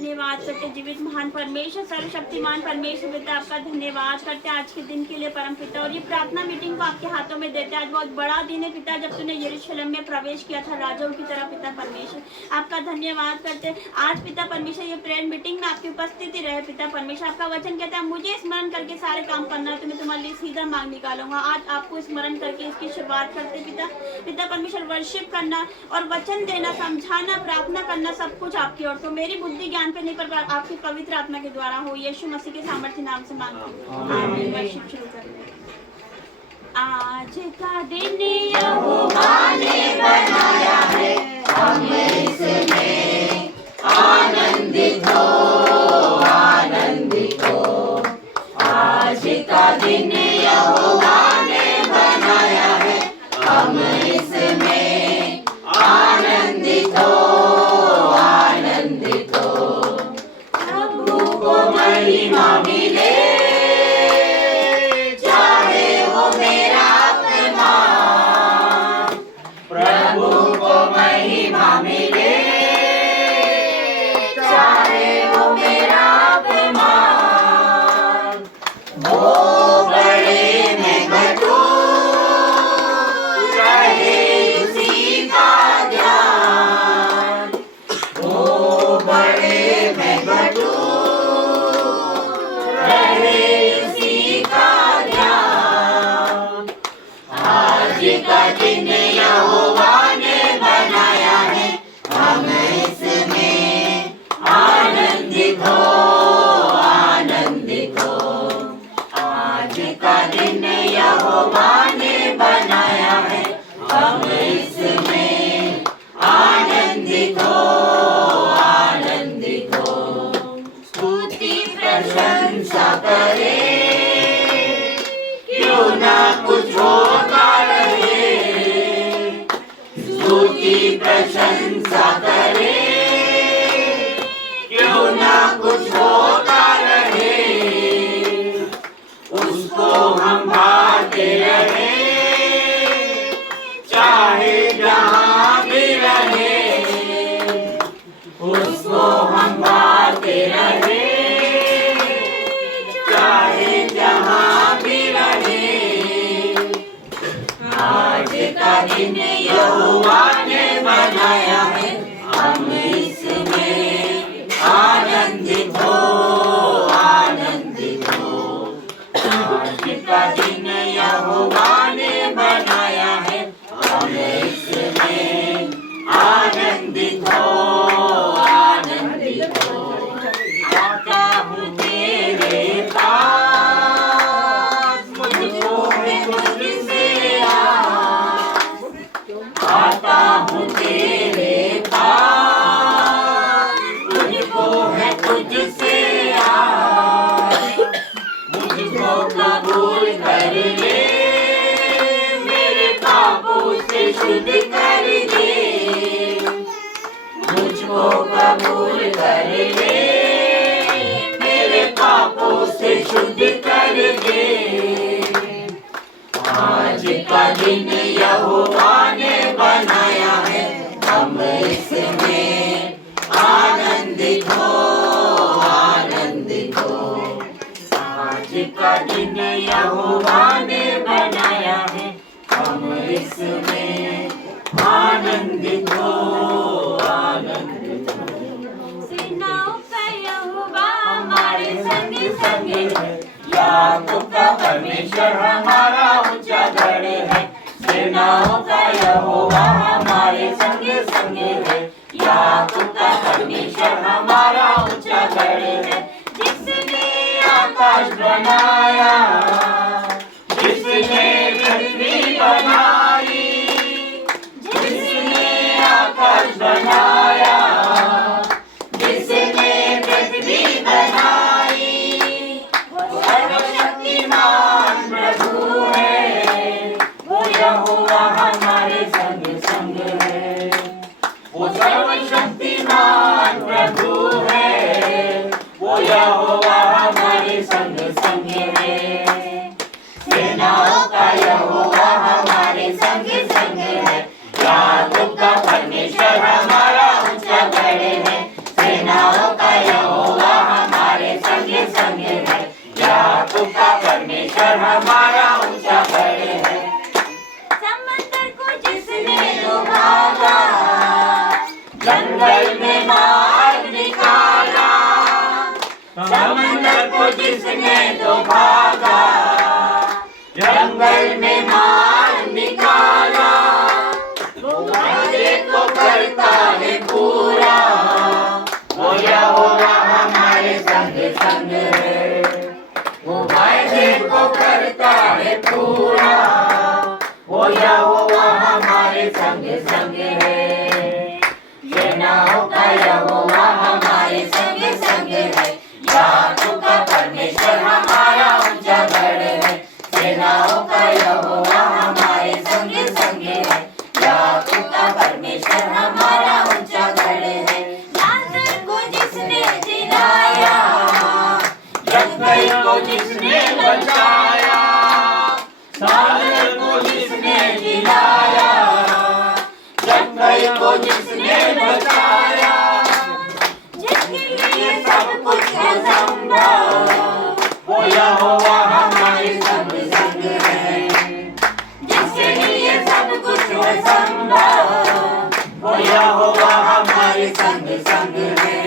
धन्यवाद करते जीवित महान परमेश्वर सर्वशक्तिमान परमेश्वर पिता आपका धन्यवाद करते आज के दिन के लिए परम पिता। और ये प्रार्थना मीटिंग को आपके हाथों में देते आज बहुत बड़ा दिन है पिता, जब तूने यरूशलेम में प्रवेश किया था राजाओं की तरह पिता परमेश्वर आपका धन्यवाद करते आज पिता परमेश्वर ये प्रेयर मीटिंग में आपकी उपस्थिति रहे पिता परमेश्वर। आपका वचन कहता है मुझे स्मरण करके सारे काम करना है तो मैं तुम्हारे लिए सीधा मांग निकालूंगा। आज आपको स्मरण करके इसकी शुरुआत करते पिता परमेश्वर वर्शिप करना और वचन देना, समझाना, प्रार्थना करना सब कुछ आपकी ओर। तो मेरी बुद्धि ज्ञान पे नहीं पर आपकी पवित्र आत्मा के द्वारा हो, यीशु मसीह के सामर्थ्य नाम से मांगती हूँ आमीन। वर्शिप शुरू करें। आज का दिन यहोवा ने बनाया है, हम इसमें आनंदित हो, आनंदित हो। आज का दिन यहोवा ने बनाया है, हम इसमें आनंदित हो, आनंदित हो। प्रभु को महिमा मिले, चाहे वो मेरा अपमान। प्रभु को महिमा मिले, चाहे वो मेरा अपमान। वो बड़े में घटूं, रहे उसी का ध्यान। वो बड़े में घटूं, रहे उसी का ध्यान। आज का दिन यहोवा ने बनाया है, हम इसमें आनंदित हो, आनंदित हो। आज का दिन यहोवा ने बनाया है, हम इसमें आनंदित हो, आनंदित हो। स्तुति प्रशंसा करे, क्यों ना कुछ होता रहे। स्तुति प्रशंसा करे, क्यों ना कुछ होता रहे। उसको हम भाते रहे, चाहे जहाँ भी रहे। उसको हम भाते रहे, चाहे जहाँ भी रहे। आज का दिन यहोवा ने बनाया है, हम इसमें आनंदित हो, आनंदित हो। आज का दिन यहोवा ने बनाया है, हम इसमें आनंदित हो, आनंदित हो। आता हूँ तेरे पास, मुझको है तुझसे आस। आता हूँ तेरे पास, मुझको है तुझसे आस। मुझको कबूल कर ले, मेरे पापों से शुद्ध कर दे। मुझको कबूल कर ले, मेरे पापों से शुद्ध कर दे। आज का दिन यहोवा ने बनाया है, हम इसमें आनंदित हो, आनंदित हो। आज का दिन यहोवा ने बनाया है, हम इसमें आनंदित हो, आनंदित हो। सेनाओं का यहोवा हमारे संग संग है, याकूब का परमेश्वर हमारा ऊंचा गढ़ है। सेनाओं का यहोवा हमारे संग संग है, याकूब का परमेश्वर हमारा ऊंचा गढ़ है। जिसने आकाश बनाया, जिसने पृथ्वी बनाई, जिसने आकाश बनाया, जिसने पृथ्वी बनाई। वो सर्वशक्तिमान प्रभु है, वो यहोवा हमारे संग संग है। जिसने तो भागा, जंगल में मार निकाला, वो वादे को करता है पूरा, वो यहोवा हमारे संग संग है, वो वादे को करता है पूरा, वो यहोवा हमारे संग संग है। सेनाओं का यहोवा हमारे संग संग है, याकूब का परमेश्वर हमारा ऊंचा गढ़ है। सेनाओं का यहोवा हमारे संग संग है, याकूब का परमेश्वर हमारा ऊंचा गढ़ है। लाजर को जिसने जिलाया, यक्कई को जिसने बचाया, लाजर को जिसने जिलाया, यक्कई को जिसने बचाया, जिसके लिए सब कुछ है संभव, वो यहोवा हमारे संग संग है। जिसके लिए सब कुछ है संभव, वो यहोवा हमारे संग संग है।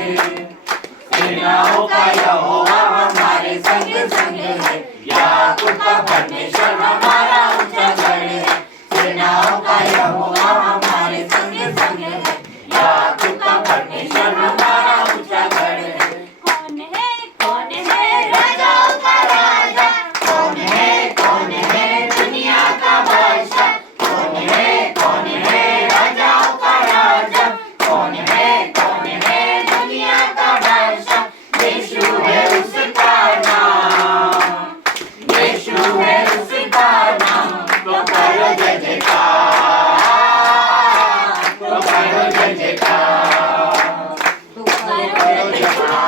सेनाओं का यहोवा हमारे संग संग है, याकूब का परमेश्वर हमारा ऊंचा गढ़ है। सेनाओं का यहोवा हमारे संग संग है, याकूब का परमेश्वर हमारा ऊंचा गढ़ है। कौन है राजाओं का राजा, कौन है दुनिया का बादशाह, कौन है राजाओं का राजा, कौन है दुनिया का बादशाह। यीशु है उसका नाम, यीशु है उसका नाम, तो करो जय जयकार, तो करो जय जयकार, तो करो जय जयकार,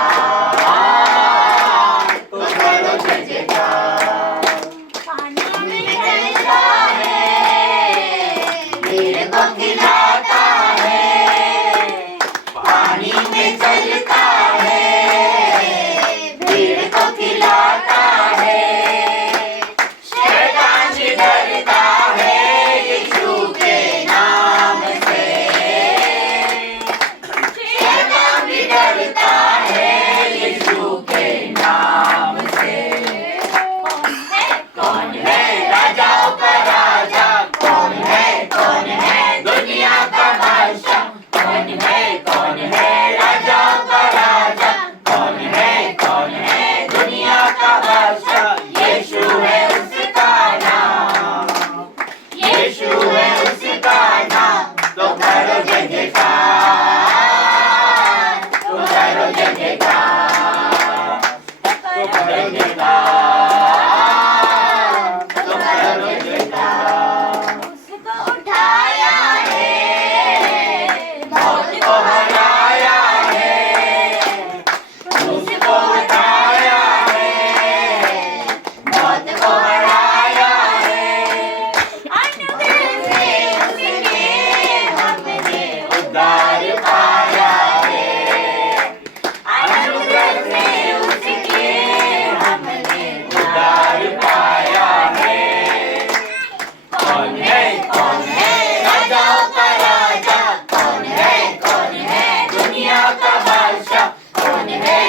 तो करो जय जयकार। पानी में चलता है, भीड़ को खिलाता है, पानी में चलता है, भीड़ को खिलाता है। शैतान भी डरता है यीशु के नाम से, शैतान भी डरता है यीशु के नाम से। कौन है राजाओं का राजा, कौन है दुनिया का बादशाह, कौन है राजाओं का राजा, कौन है दुनिया का बादशाह। यीशु है उसका नाम, यीशु है उसका नाम, तो करो जय जयकार, तो करो जय जयकार, तो करो जयकार, तो करो जयकार। उसको उठाया है, मौत को हराया है, उसको उठाया है, मौत को हराया है। अनुग्रह से उसने हमने उद्धार पाया है, अनुग्रह से उसके हमने उद्धार पाया है। कौन है राजाओं का राजा, कौन है दुनिया का बादशाह, कौन है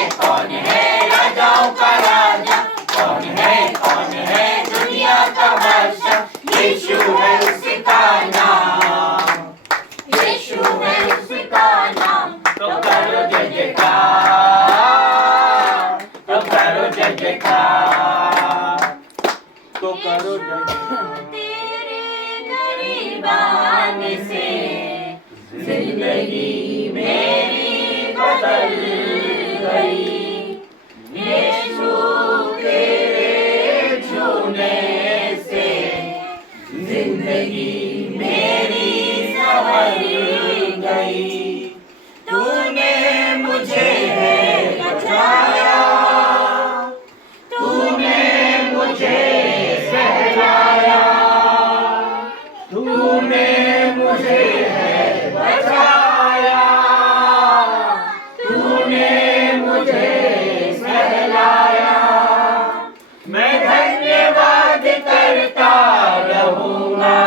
राजाओं का राजा, कौन है दुनिया का बादशाह। यीशु है उसका नाम, यीशु है उसका नाम, तो करो जय जयकार, तो करो जय जयकार, तो करो जय जयकार। तेरे गरीबान से जिंदगी मेरी बदल गई, यीशु तेरे छूने से जिंदगी मेरी संवर गई। तूने मुझे बचाया, तूने मुझे सहलाया, तूने मुझे बचाया, तूने मुझे सहलाया। मैं धन्यवाद करता रहूंगा,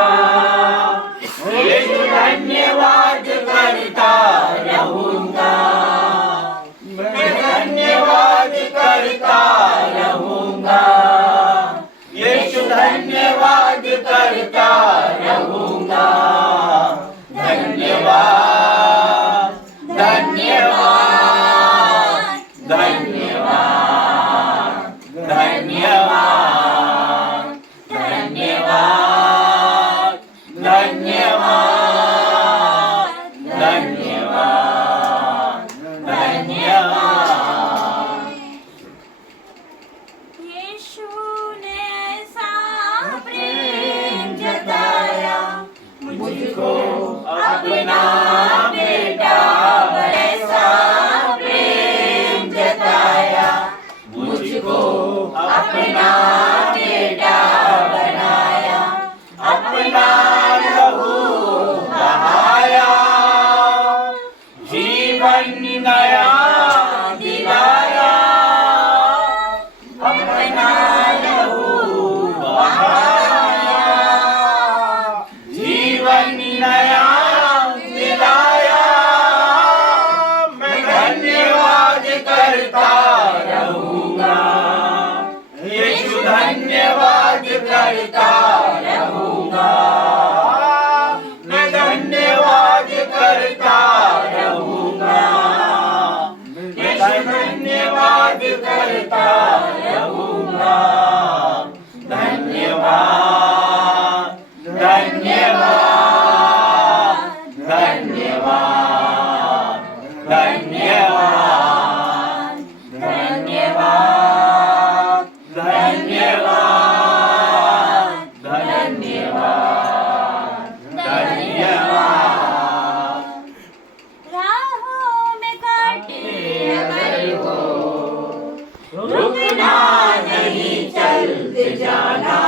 यीशु धन्यवाद करता रहूंगा, मैं धन्यवाद करता धन्यवाद करता रहूंगा। धन्यवाद धन्यवाद धन्यवाद धन्यवाद धन्यवाद धन्यवाद धन्यवाद धन्यवाद। राहों में कांटे अगर हो, रुकना नहीं चलते जाना।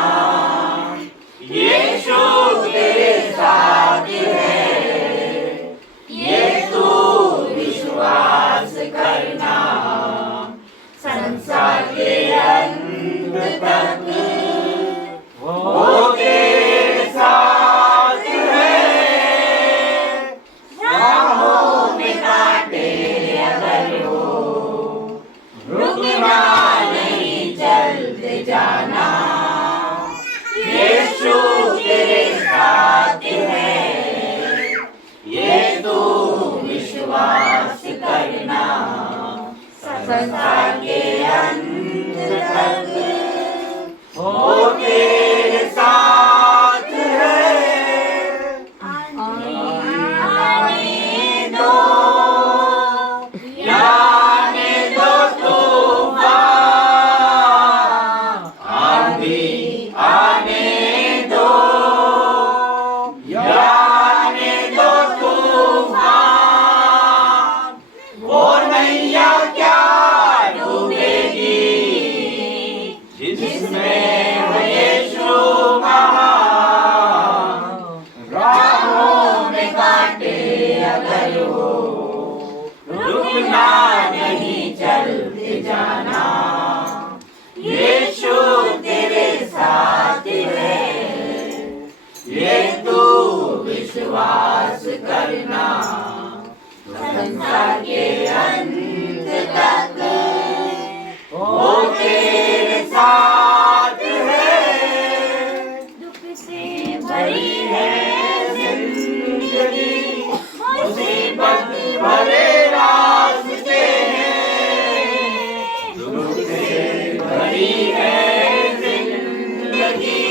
यीशु तेरे साथ है, ये तू विश्वास करना। संसार के अंत तक वो तेरे साथ है। राहों में कांटे अगर हो, रुकना नहीं चलते जाना। यीशु तेरे साथ है, ये तू विश्वास करना। संसार के अंत तक वो तेरे साथ है। आने दो, आने दो तूफान, आंधी आने दो, आने दो तूफान। वो नैया क्या डूबेगी जिसमें हो यीशु महान। राहों में कांटे अगर हो, रुकना नहीं चलते जाना। यीशु तेरे साथ है, ये तू विश्वास करना। संसार के अंत तक वो तेरे साथ है। दुख से भरी है जिंदगी, मुसीबत भरे रास्ते हैं। दुख से भरी है जिंदगी,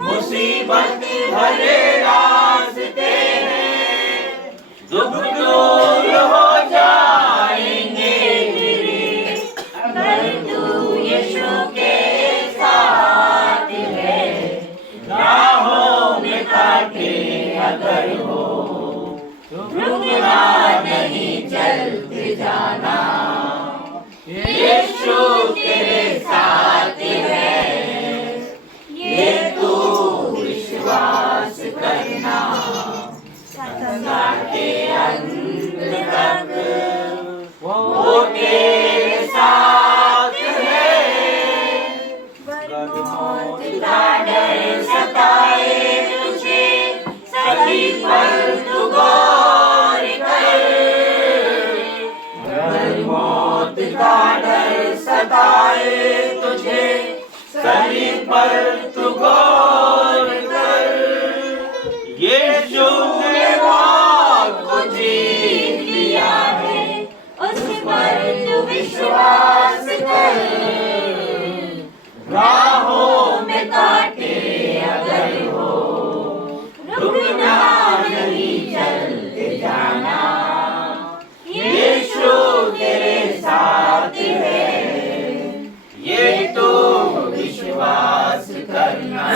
मुसीबत भरे रास्ते हैं। दुख दूर हो जाएंगे तेरे, अगर तू यीशु के साथ है। राहों में कांटे अगर हो, रुकना नहीं चलते जाना। यीशु तेरे साथ है, ये तू विश्वास करना। संसार के अंत तक वो तेरे साथ है। मौत का डर सताए तुझे, सलीब पर तू गौर कर। अगर मौत का डर सताए तुझे, सलीब पर तू गौर कर। यीशु ने मौत को जीत लिया है, उस पर तू विश्वास कर। राहों में कांटे अगर हो, रुकना नहीं चलते जाना। यीशु तेरे साथ है, ये तो विश्वास करना।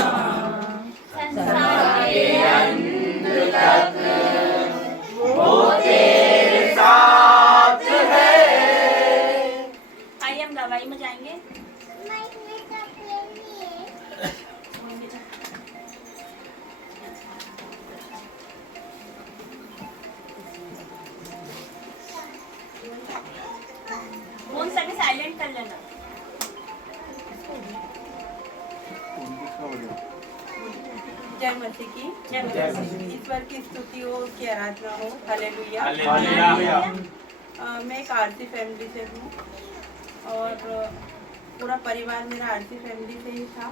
संसार के अंत तक वो तेरे साथ है। आइए हम दवाई में जाएंगे। फोन सभी साइलेंट कर लेना। जय मसीह की जय मसीह। ईश्वर की स्तुति हो, उसकी आराधना हो। हालेलुया। हालेलुया। मैं एक आरसी फैमिली से हूँ और पूरा परिवार मेरा आरसी फैमिली से ही था।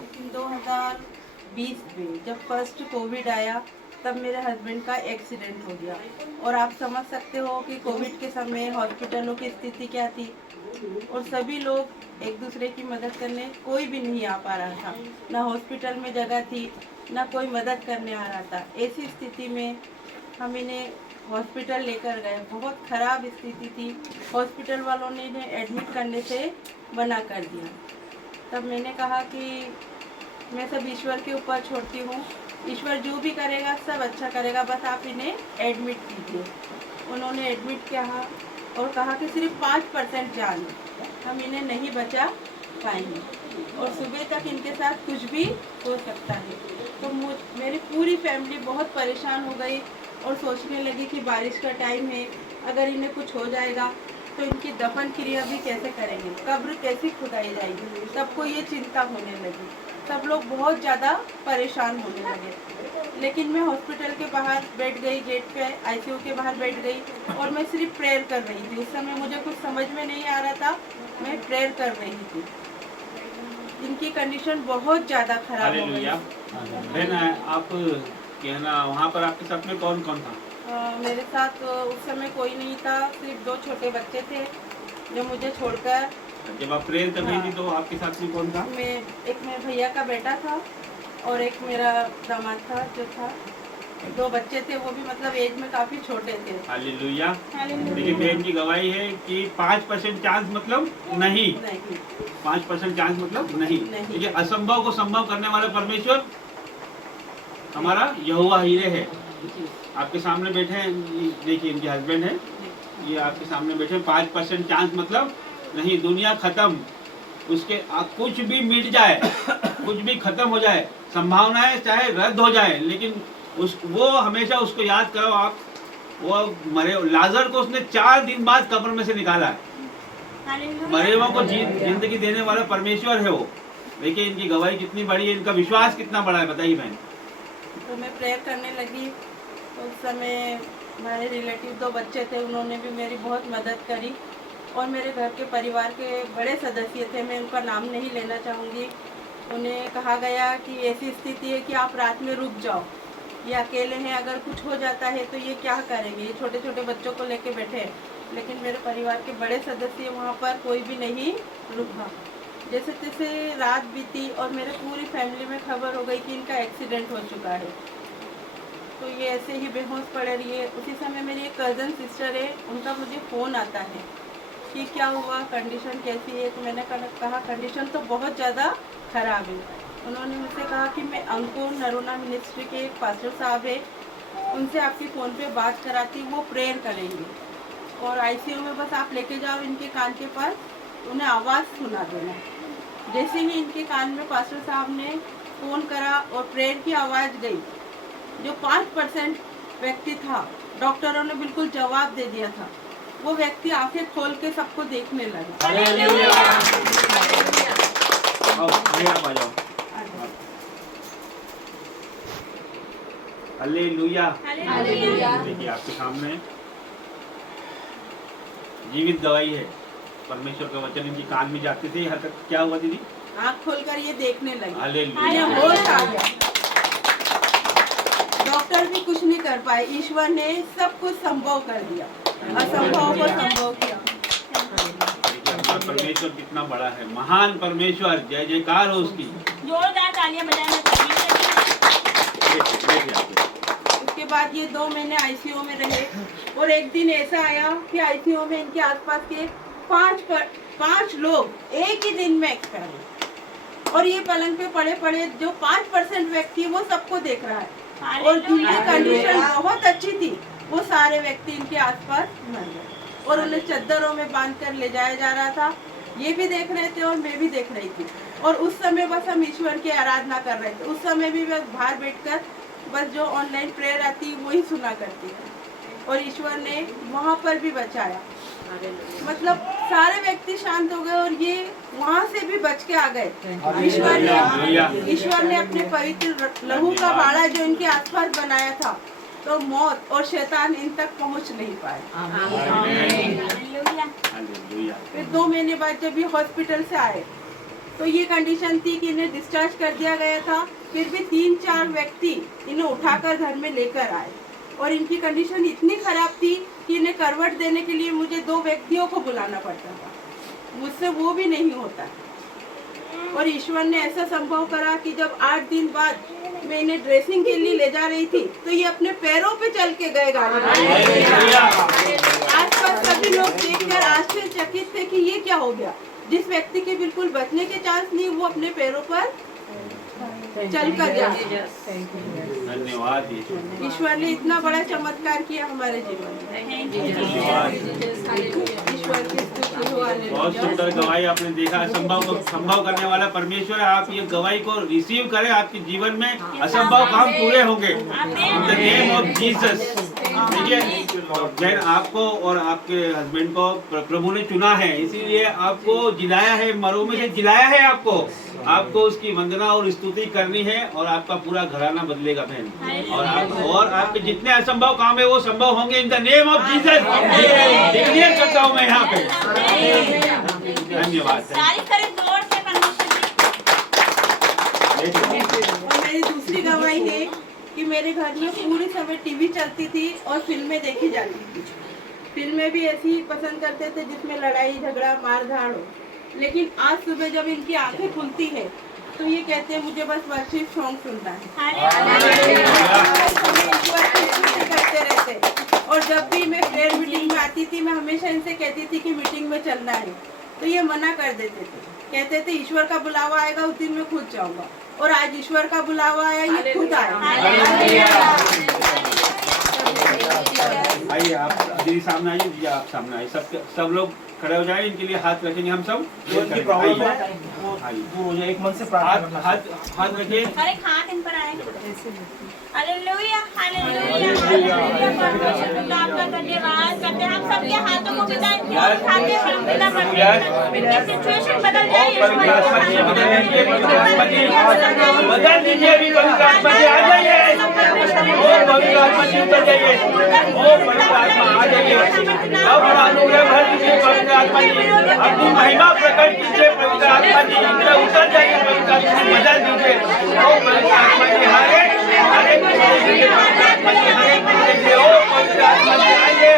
लेकिन 2020 में जब फर्स्ट कोविड आया तब मेरे हस्बैंड का एक्सीडेंट हो गया। और आप समझ सकते हो कि कोविड के समय हॉस्पिटलों की स्थिति क्या थी, और सभी लोग एक दूसरे की मदद करने कोई भी नहीं आ पा रहा था, ना हॉस्पिटल में जगह थी, ना कोई मदद करने आ रहा था। ऐसी स्थिति में हम इन्हें हॉस्पिटल लेकर गए। बहुत ख़राब स्थिति थी, हॉस्पिटल वालों ने इन्हें एडमिट करने से मना कर दिया। तब मैंने कहा कि मैं सब ईश्वर के ऊपर छोड़ती हूँ, ईश्वर जो भी करेगा सब अच्छा करेगा, बस आप इन्हें एडमिट कीजिए। उन्होंने एडमिट किया और कहा कि सिर्फ 5% जान है, हम इन्हें नहीं बचा पाएंगे और सुबह तक इनके साथ कुछ भी हो सकता है। तो मेरी पूरी फैमिली बहुत परेशान हो गई और सोचने लगी कि बारिश का टाइम है, अगर इन्हें कुछ हो जाएगा तो इनकी दफन क्रिया भी कैसे करेंगे, कब्र कैसे खुदाई जाएगी। सबको ये चिंता होने लगी, सब लोग बहुत ज़्यादा परेशान होने लगे। लेकिन मैं हॉस्पिटल के बाहर बैठ गई, गेट पे आईसीयू के बाहर बैठ गई और मैं सिर्फ प्रेयर कर रही थी। उस समय मुझे कुछ समझ में नहीं आ रहा था, मैं प्रेयर कर रही थी। इनकी कंडीशन बहुत ज़्यादा खराब हो गई। बहन, आप कहना वहाँ पर आपके साथ में कौन कौन था? मेरे साथ उस समय कोई नहीं था, सिर्फ 2 छोटे बच्चे थे जो मुझे छोड़कर। जब आप प्रेयर कर रही थी तो आपके साथ में कौन था? एक मेरे भैया का बेटा था और एक मेरा दामाद था जो था। 2 बच्चे थे, वो भी मतलब एज में काफी छोटे थे। हालेलुया। देखिए बहन की गवाही है कि 5% चांस मतलब नहीं, 5% चांस मतलब नहीं। देखिए असंभव को संभव करने वाला परमेश्वर हमारा यहोवा हीरे है। आपके सामने बैठे हैं, देखिए इनके हस्बैंड है, ये आपके सामने बैठे। 5% चांस मतलब नहीं, दुनिया खत्म, उसके कुछ भी मिट जाए, कुछ भी खत्म हो जाए, संभावनाएं चाहे रद्द हो जाए, लेकिन वो हमेशा उसको याद करो आप, वो मरे लाजर को उसने 4 दिन बाद कब्र में से निकाला है। मरे हुओं को जिंदगी देने वाला परमेश्वर है वो। देखिए इनकी गवाही कितनी बड़ी है, इनका विश्वास कितना बड़ा है, बताइए बहन। तो मैं प्रेयर करने लगी, उस समय हमारे रिलेटिव 2 बच्चे थे, उन्होंने भी मेरी बहुत मदद करी। और मेरे घर के परिवार के बड़े सदस्य थे, मैं उनका नाम नहीं लेना चाहूँगी। उन्हें कहा गया कि ऐसी स्थिति है कि आप रात में रुक जाओ, ये अकेले हैं, अगर कुछ हो जाता है तो ये क्या करेंगे। ये छोटे छोटे बच्चों को लेके बैठे, लेकिन मेरे परिवार के बड़े सदस्य वहाँ पर कोई भी नहीं रुका। जैसे तैसे रात बीती और मेरे पूरी फैमिली में खबर हो गई कि इनका एक्सीडेंट हो चुका है। तो ये ऐसे ही बेहोश पड़े रही। उसी समय मेरी एक कज़न सिस्टर है, उनका मुझे फ़ोन आता है कि क्या हुआ, कंडीशन कैसी है। तो मैंने कहा कंडीशन तो बहुत ज़्यादा ख़राब है। उन्होंने मुझसे कहा कि मैं अंकुर नरोना मिनिस्ट्री के एक पास्टर साहब है, उनसे आपकी फ़ोन पे बात कराती, वो प्रेयर करेंगे और आईसीयू में बस आप लेके जाओ इनके कान के पास, उन्हें आवाज़ सुना देना। जैसे ही इनके कान में पास्टर साहब ने फ़ोन करा और प्रेयर की आवाज़ गई, जो 5% व्यक्ति था, डॉक्टरों ने बिल्कुल जवाब दे दिया था। वो व्यक्ति आंखें खोल के सबको देखने लगा। हालेलुया। देखिए आपके सामने जीवित गवाही है, परमेश्वर का वचन इनकी कान में जाते थे। यहाँ तक क्या हुआ दीदी? आँख खोलकर ये देखने लगी, हालेलुया। होश आ गया। डॉक्टर भी कुछ नहीं कर पाए, ईश्वर ने सब कुछ संभव कर दिया, असंभव को संभव किया। परमेश्वर कितना बड़ा है, महान परमेश्वर, जय जयकार हो उसकी। जोरदार तालियां बजाएं उसके बाद ये 2 महीने आईसीयू में रहे और एक दिन ऐसा आया कि आईसीयू में इनके आसपास के 5 लोग एक ही दिन में एक्सपायर हुए। और ये पलंग पे पड़े पड़े जो 5% व्यक्ति, वो सबको देख रहा है और जिनकी कंडीशन बहुत अच्छी थी, वो सारे व्यक्ति इनके आसपास मर गए और उन्हें चद्दरों में बांध कर ले जाया जा रहा था। ये भी देख रहे थे और मैं भी देख रही थी। और उस समय बस हम ईश्वर की आराधना कर रहे थे। उस समय भी मैं बाहर बैठकर बस जो ऑनलाइन प्रेयर आती वही सुना करती थी और ईश्वर ने वहाँ पर भी बचाया। मतलब सारे व्यक्ति शांत हो गए और ये वहाँ से भी बच के आ गए। ईश्वर ने अपने पवित्र लहू का बाड़ा जो इनके आसपास बनाया था, तो मौत और शैतान इन तक पहुँच नहीं पाए। फिर 2 महीने बाद जब ये हॉस्पिटल से आए तो ये कंडीशन थी कि इन्हें डिस्चार्ज कर दिया गया था फिर भी 3-4 व्यक्ति इन्हें उठाकर घर में लेकर आए और इनकी कंडीशन इतनी खराब थी कि इन्हें करवट देने के लिए मुझे 2 व्यक्तियों को बुलाना पड़ता था, मुझसे वो भी नहीं होता। और ईश्वर ने ऐसा संभव करा कि जब 8 दिन बाद मैं इन्हें ड्रेसिंग के लिए ले जा रही थी तो ये अपने पैरों पे चल के गए गाड़ी में। आसपास सभी लोग देखकर आश्चर्यचकित थे कि ये क्या हो गया। जिस व्यक्ति के बिल्कुल बचने के चांस नहीं, वो अपने पैरों पर चल कर जा। धन्यवाद ईश्वर ने इतना बड़ा चमत्कार किया हमारे जीवन में। ईश्वर की स्तुति हो। बहुत सुंदर गवाही आपने देखा। असंभव को संभव करने वाला परमेश्वर है। आप ये गवाही को रिसीव करें, आपके जीवन में असंभव काम पूरे होंगे। इन द नेम ऑफ जीसस। देखिए जैन आपको और आपके हस्बैंड को प्रभु ने चुना है, इसीलिए आपको जिलाया है, मरों में से जिलाया है। आपको उसकी वंदना और स्तुति करनी है और आपका पूरा घराना बदलेगा बहन। और आपके जितने असंभव काम है वो संभव होंगे इन the name of Jesus. Declare करता हूँ मैं यहाँ पे। धन्यवाद। और मेरी दूसरी गवाही है कि मेरे घर में पूरे समय टीवी चलती थी और फिल्में देखी जाती थी। फिल्में भी ऐसी पसंद करते थे जिसमें लड़ाई झगड़ा मारधाड़ हो। लेकिन आज सुबह जब इनकी आंखें खुलती है तो ये कहते हैं मुझे बस वर्शिप सॉन्ग सुनना है। ईश्वर की स्तुति करते रहते। और जब भी मैं प्रेयर मीटिंग में आती थी मैं हमेशा इनसे कहती थी कि मीटिंग में चलना है, तो ये मना कर देते थे। कहते थे ईश्वर का बुलावा आएगा उस दिन मैं खुद जाऊंगा। और आज ईश्वर का बुलावा आया, ये खुद आया। आइए आप दीदी सामने आइए। दीदी आप सामने आइए। सब लोग खड़े हो जाए। इनके लिए हाथ रखेंगे हम सब। उनकी प्रॉब्लम है वो दूर हो जाए। एक मन से प्रार्थना हाथ रखिए। अरे हाथ इन पर आए। Hallelujah hallelujah hallelujah. आपका धन्यवाद करते हैं। हम सबके हाथों को पिता की ओर उठाते हैं। पिता परमेश्वर इनकी सिचुएशन बदल जाए। बदल दीजिए अभी। पवित्र आत्मा जी आ जाइए। ओ पवित्र आत्मा जी उतर जाइए। ओ पवित्र आत्मा आ जाइए। अब अनुग्रह भर दीजिए पवित्र आत्मा जी। अपनी महिमा प्रकट कीजिए पवित्र आत्मा जी। उतर जाइए पवित्र आत्मा जी। बदल दीजिए। ओ पवित्र आत्मा जी हरे पवित्र आत्मा जी हरे ओ पवित्र आत्मा जी आइए।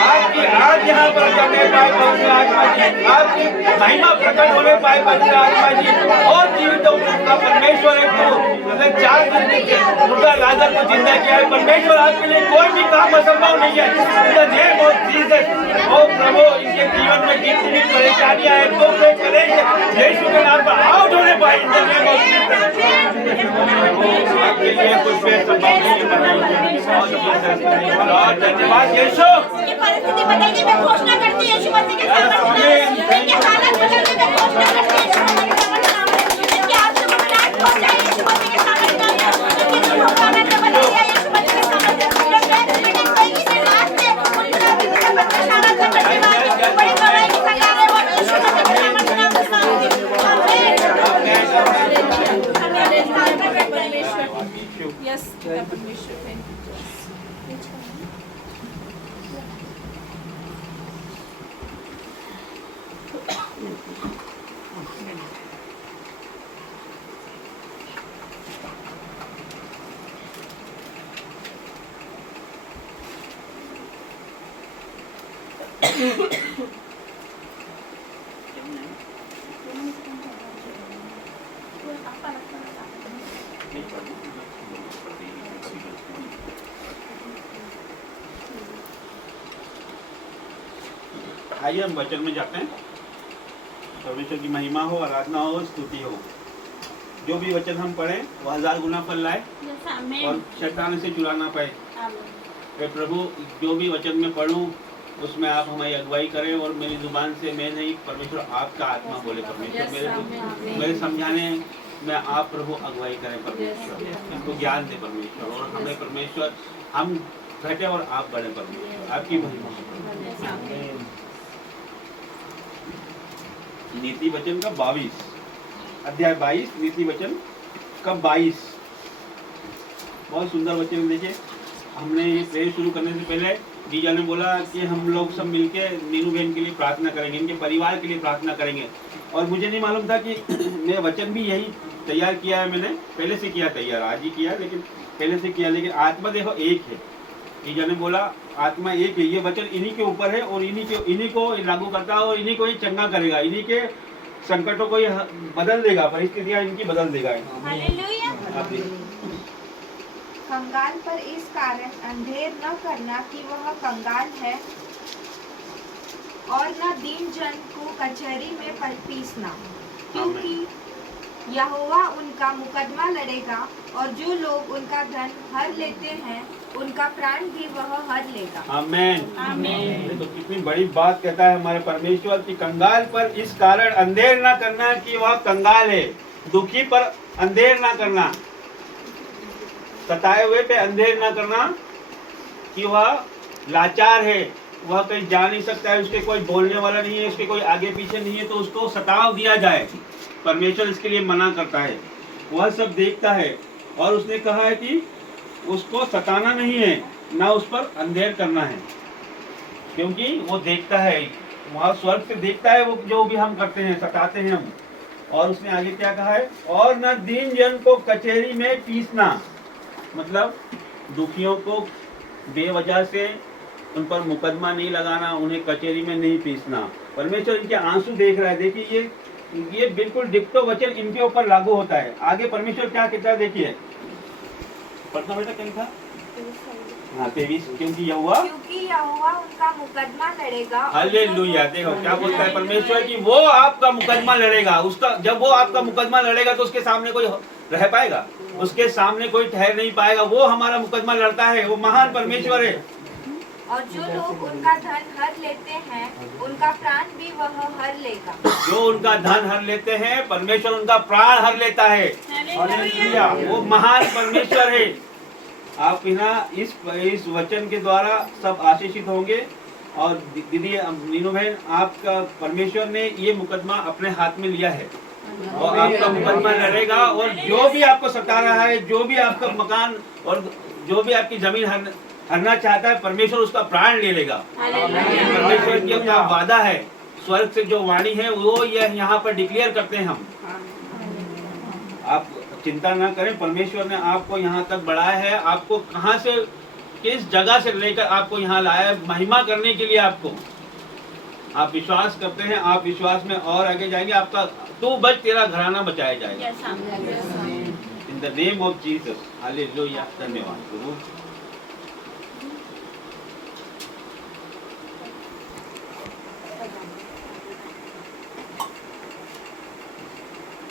आपकी आज यहाँ पर करने पाए पवित्र आत्मा जी। आपकी महिमा प्रकट होने पाए पवित्र आत्मा जी। और जीवितों का परमेश्वर है। तो 4 दिन के मुर्दा लाजर को जिंदा किया है। परमेश्वर आपके लिए कोई भी काम असंभव नहीं है। In the name of Jesus. ओ प्रभु इनके जीवन में जितनी भी परेशानियां हैं वो यीशु के नाम पर आउट होने पाए। इन द नेम ऑफ जीसस। आपके लिए कुछ भी संभव नहीं है। और धन्यवाद यीशु। ये परिस्थिति बदलने में घोषणा करती है यीशु मसीह के सामर्थ्य। इनकी हालत बदलने में घोषणा करती है यीशु मसीह के सामर्थ्य। इनकी आत्मा में विनाश हो जाए यीशु मसीह के सामर्थ्य। इनकी शुभकामनाएं बदल जाए यीशु मसीह के सामर्थ्य। जब मैं मीटिंग होगी से लास्ट से उनका भी सामर्थ्य धन्यवाद। बड़ी गवाही की सरकार है वो यीशु मसीह के सामर्थ्य नाम से Yes, परमेश्वर थैंक यू। आइए हम वचन में जाते हैं। परमेश्वर की महिमा हो, आराधना हो, स्तुति हो। जो भी वचन हम पढ़ें वो 1000 गुना फल लाए और शैतान से चुरा ना पाए। प्रभु जो भी वचन में पढ़ूं उसमें आप हमारी अगुवाई करें और मेरी जुबान से मैं नहीं, परमेश्वर आपका आत्मा बोले। परमेश्वर मेरे समझाने में आप प्रभु अगुवाई करें। परमेश्वर इनको ज्ञान दे परमेश्वर। और हमें परमेश्वर हम घटे और आप बढ़े परमेश्वर। आपकी महिमा। नीति वचन का 22 अध्याय 22 नीति वचन का 22 बहुत सुंदर वचन। देखिए हमने ये प्रेयर शुरू करने से पहले जीजा ने बोला कि हम लोग सब मिलके नीनू बहन के लिए प्रार्थना करेंगे, इनके परिवार के लिए प्रार्थना करेंगे। और मुझे नहीं मालूम था कि मैं वचन भी यही तैयार किया है मैंने, पहले से किया तैयार, आज ही किया लेकिन पहले से किया। लेकिन आत्मा देखो एक है, ईजा ने बोला आत्मा एक है, ये वचन इन्हीं के ऊपर है और इन्हीं को लागू करता है और इन्हीं को ही चंगा करेगा, इन्हीं के संकटों को ये बदल देगा, परिस्थितियां इनकी बदल देगा। हालेलुया। आप देखिए। कंगाल पर इस कारण अंधेर न करना कि वह कंगाल है, और न दीन जन को कचहरी में पीसना, क्योंकि यहोवा उनका मुकदमा लड़ेगा, और जो लोग उनका धन हर लेते हैं उनका प्राण भी वह हर लेगा। आमीन। आमीन। तो कितनी बड़ी बात कहता है हमारे परमेश्वर की, कंगाल पर इस कारण अंधेर ना करना कि वह कंगाल है, दुखी पर अंधेर ना करना, सताए हुए पे अंधेर ना करना कि वह लाचार है, वह कहीं जा नहीं सकता है, उसके कोई बोलने वाला नहीं है, उसके कोई आगे पीछे नहीं है, तो उसको सताव दिया जाए। परमेश्वर इसके लिए मना करता है, वह सब देखता है और उसने कहा है कि उसको सताना नहीं है, ना उस पर अंधेर करना है, क्योंकि वो देखता है, वहाँ स्वर्ग से देखता है वो जो भी हम करते हैं, सताते हैं हम। और उसने आगे क्या कहा है, और न दीन जन को कचहरी में पीसना, मतलब दुखियों को बेवजह से उन पर मुकदमा नहीं लगाना, उन्हें कचहरी में नहीं पीसना। परमेश्वर इनके आंसू देख रहा है। देखिए ये बिल्कुल डिक्टो वचन इनके ऊपर लागू होता है। आगे परमेश्वर क्या कहता है देखिए, पढ़ना बेटा कहीं था, हाँ 23, क्योंकि यहोवा उनका मुकदमा लड़ेगा। हालेलुया। देखो क्या बोलता है परमेश्वर की, वो आपका मुकदमा लड़ेगा। उसका जब वो आपका मुकदमा लड़ेगा तो उसके सामने कोई रह पाएगा, उसके सामने कोई ठहर नहीं पाएगा। वो हमारा मुकदमा लड़ता है, वो महान परमेश्वर है। और जो लोग उनका धन हर लेते हैं उनका प्राण भी वह हर लेगा। जो उनका धन हर लेते हैं परमेश्वर उनका प्राण हर लेता है। हालेलुया। वो महान परमेश्वर है। आप यहाँ इस वचन के द्वारा सब आशीषित होंगे। और दीदी नीनू बहन, आपका परमेश्वर ने ये मुकदमा अपने हाथ में लिया है और आपका मुकदमा लड़ेगा। और जो भी आपको सता रहा है, जो भी आपका मकान और जो भी आपकी जमीन हरना चाहता है, परमेश्वर उसका प्राण ले लेगा। परमेश्वर की अपना वादा है, स्वर्ग से जो वाणी है वो यह यहाँ पर डिक्लेयर करते हैं हम। आप चिंता ना करें, परमेश्वर ने आपको यहाँ तक बढ़ाया है। आपको कहाँ से, किस जगह से लेकर आपको यहाँ लाया है, महिमा करने के लिए आपको। आप विश्वास करते हैं, आप विश्वास में और आगे जाएंगे। आपका तू बच, तेरा घराना बचाया जाएगा। इन the name of Jesus. Hallelujah. धन्यवाद गुरु।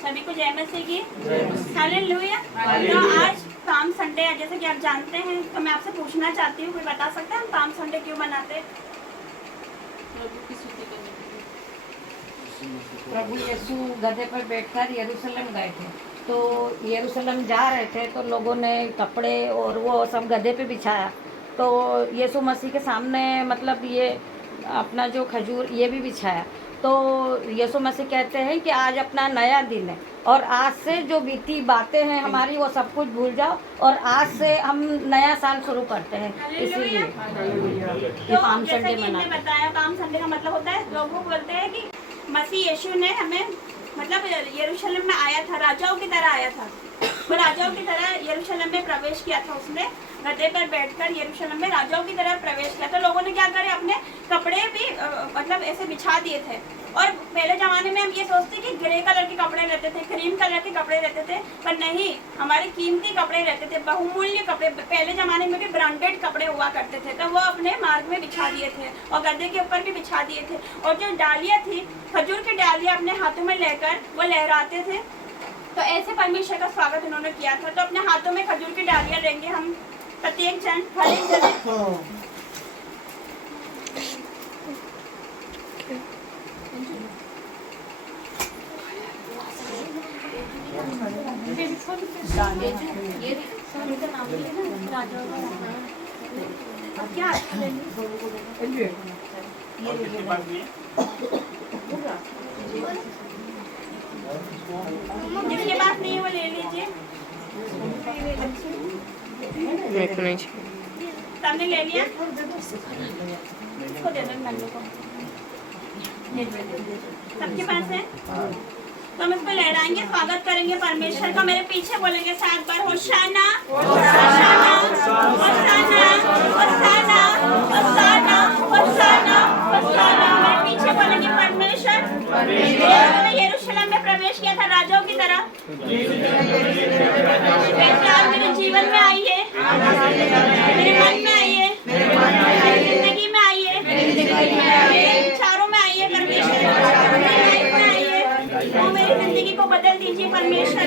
सभी को जय मसीह की। हालेलुया। तो आज पाम संडे है, जैसे कि आप जानते हैं, तो मैं आपसे पूछना चाहती हूँ, कोई बता सकता है हम पाम संडे क्यों मनाते हैं? प्रभु यीशु गधे पर बैठकर यरूशलेम गए थे। तो यरूशलेम जा रहे थे तो लोगों ने कपड़े और वो सब गधे पे बिछाया। तो यीशु मसीह के सामने मतलब ये अपना जो खजूर ये भी बिछाया। तो यीशु मसीह कहते हैं कि आज अपना नया दिन है और आज से जो बीती बातें हैं हमारी वो सब कुछ भूल जाओ और आज से हम नया साल शुरू करते हैं। इसीलिए तो पाम जैसा संडे कि हमने मनाते हैं। बताया, पाम संडे का मतलब होता है, लोग बोलते हैं कि मसीह यीशु ने हमें मतलब यरूशलेम में आया था, राजाओं की तरह आया था। वो राजाओं की तरह यरूशलेम में प्रवेश किया था। उसने गधे पर बैठकर यरूशलेम में राजाओं की तरह प्रवेश किया था। लोगों ने क्या करे, अपने कपड़े भी मतलब ऐसे बिछा दिए थे। और पहले जमाने में हम ये सोचते कि ग्रे कलर के कपड़े रहते थे, क्रीम कलर के कपड़े रहते थे, पर नहीं, हमारे कीमती कपड़े रहते थे, बहुमूल्य कपड़े। पहले जमाने में भी ब्रांडेड कपड़े हुआ करते थे, तो वो अपने मार्ग में बिछा दिए थे और गधे के ऊपर भी बिछा दिए थे। और जो डालियाँ थी, खजूर की डालियाँ अपने हाथों में लेकर वो लहराते थे। तो ऐसे परमेश्वर का स्वागत उन्होंने किया था। तो अपने हाथों में खजूर की डालियाँ लेंगे हम प्रत्येक जन, हर एक जन। क्या जिसके पास नहीं है वो ले लीजिए। सबने ले लिया? इसको दे दो नन्नू को। सबके पास है? तो हम इसको लहराएंगे, स्वागत करेंगे परमेश्वर का। मेरे पीछे बोलेंगे 7 बार होशाना होशाना होशाना होशाना होशाना होशाना होशाना। मेरे पीछे बोलेंगे परमेश्वर ने यरूशलेम में प्रवेश किया था राजाओं की तरह, आज मेरे जीवन में आई है, मेरे मन में आई है, मेरी जिंदगी में आई है, मेरे विचारों में आई है परमेश्वर, मेरी लाइफ में आई है। वो मेरी जिंदगी को बदल दीजिए परमेश्वर।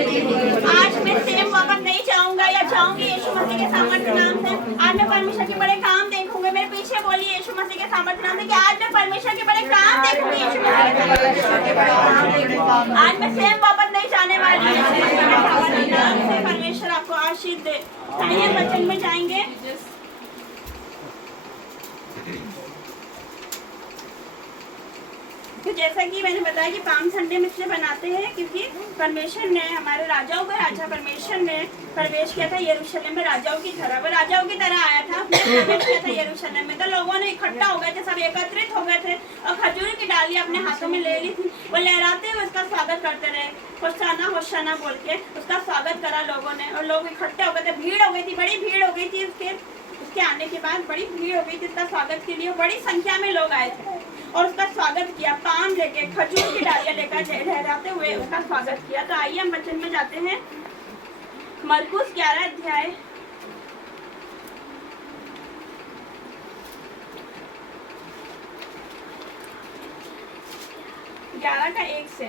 आज मैं सेम वापस नहीं जाऊंगा या जाऊंगी यीशु मसीह के सामर्थ्य नाम से। आज मैं परमेश्वर के बड़े काम देखूंगा। मेरे पीछे बोलिए यीशु मसीह के सामर्थ्य नाम से कि आज मैं परमेश्वर के बड़े काम देखूंगी यीशु मसीह के सामर्थ्य। आज मैं सेम वापस नहीं जाने वाली हूँ यीशु मसीह के सामर्थ्य नाम से। परमेश्वर आपको आशीष दे। आइए वचन में जाएंगे। तो जैसा कि मैंने बताया कि पाम संडे में इसलिए बनाते हैं क्योंकि परमेश्वर ने हमारे राजाओं का राजा परमेश्वर ने प्रवेश किया था यरूशलेम में राजाओं की तरह। वो राजाओं की तरह आया था, प्रवेश किया था यरूशलेम में। तो लोगों ने इकट्ठा हो गए थे, सब एकत्रित हो गए थे और खजूर की डालियां अपने हाथों में ले ली थी। वो लहराते हुए उसका स्वागत करते रहे, होशाना होशाना बोल के उसका स्वागत करा लोगों ने। और लोग इकट्ठे हो गए थे, भीड़ हो गई थी, बड़ी भीड़ हो गई थी। उसके आने के बाद बड़ी भीड़ हो गई थी उसका स्वागत के लिए। बड़ी संख्या में लोग आए थे और उसका स्वागत किया, पाम लेके खजूर की डालियां लेकर लहराते हुए उसका स्वागत किया। तो आइए हम वचन में जाते हैं। मरकुस 11 अध्याय 11 का 1 से।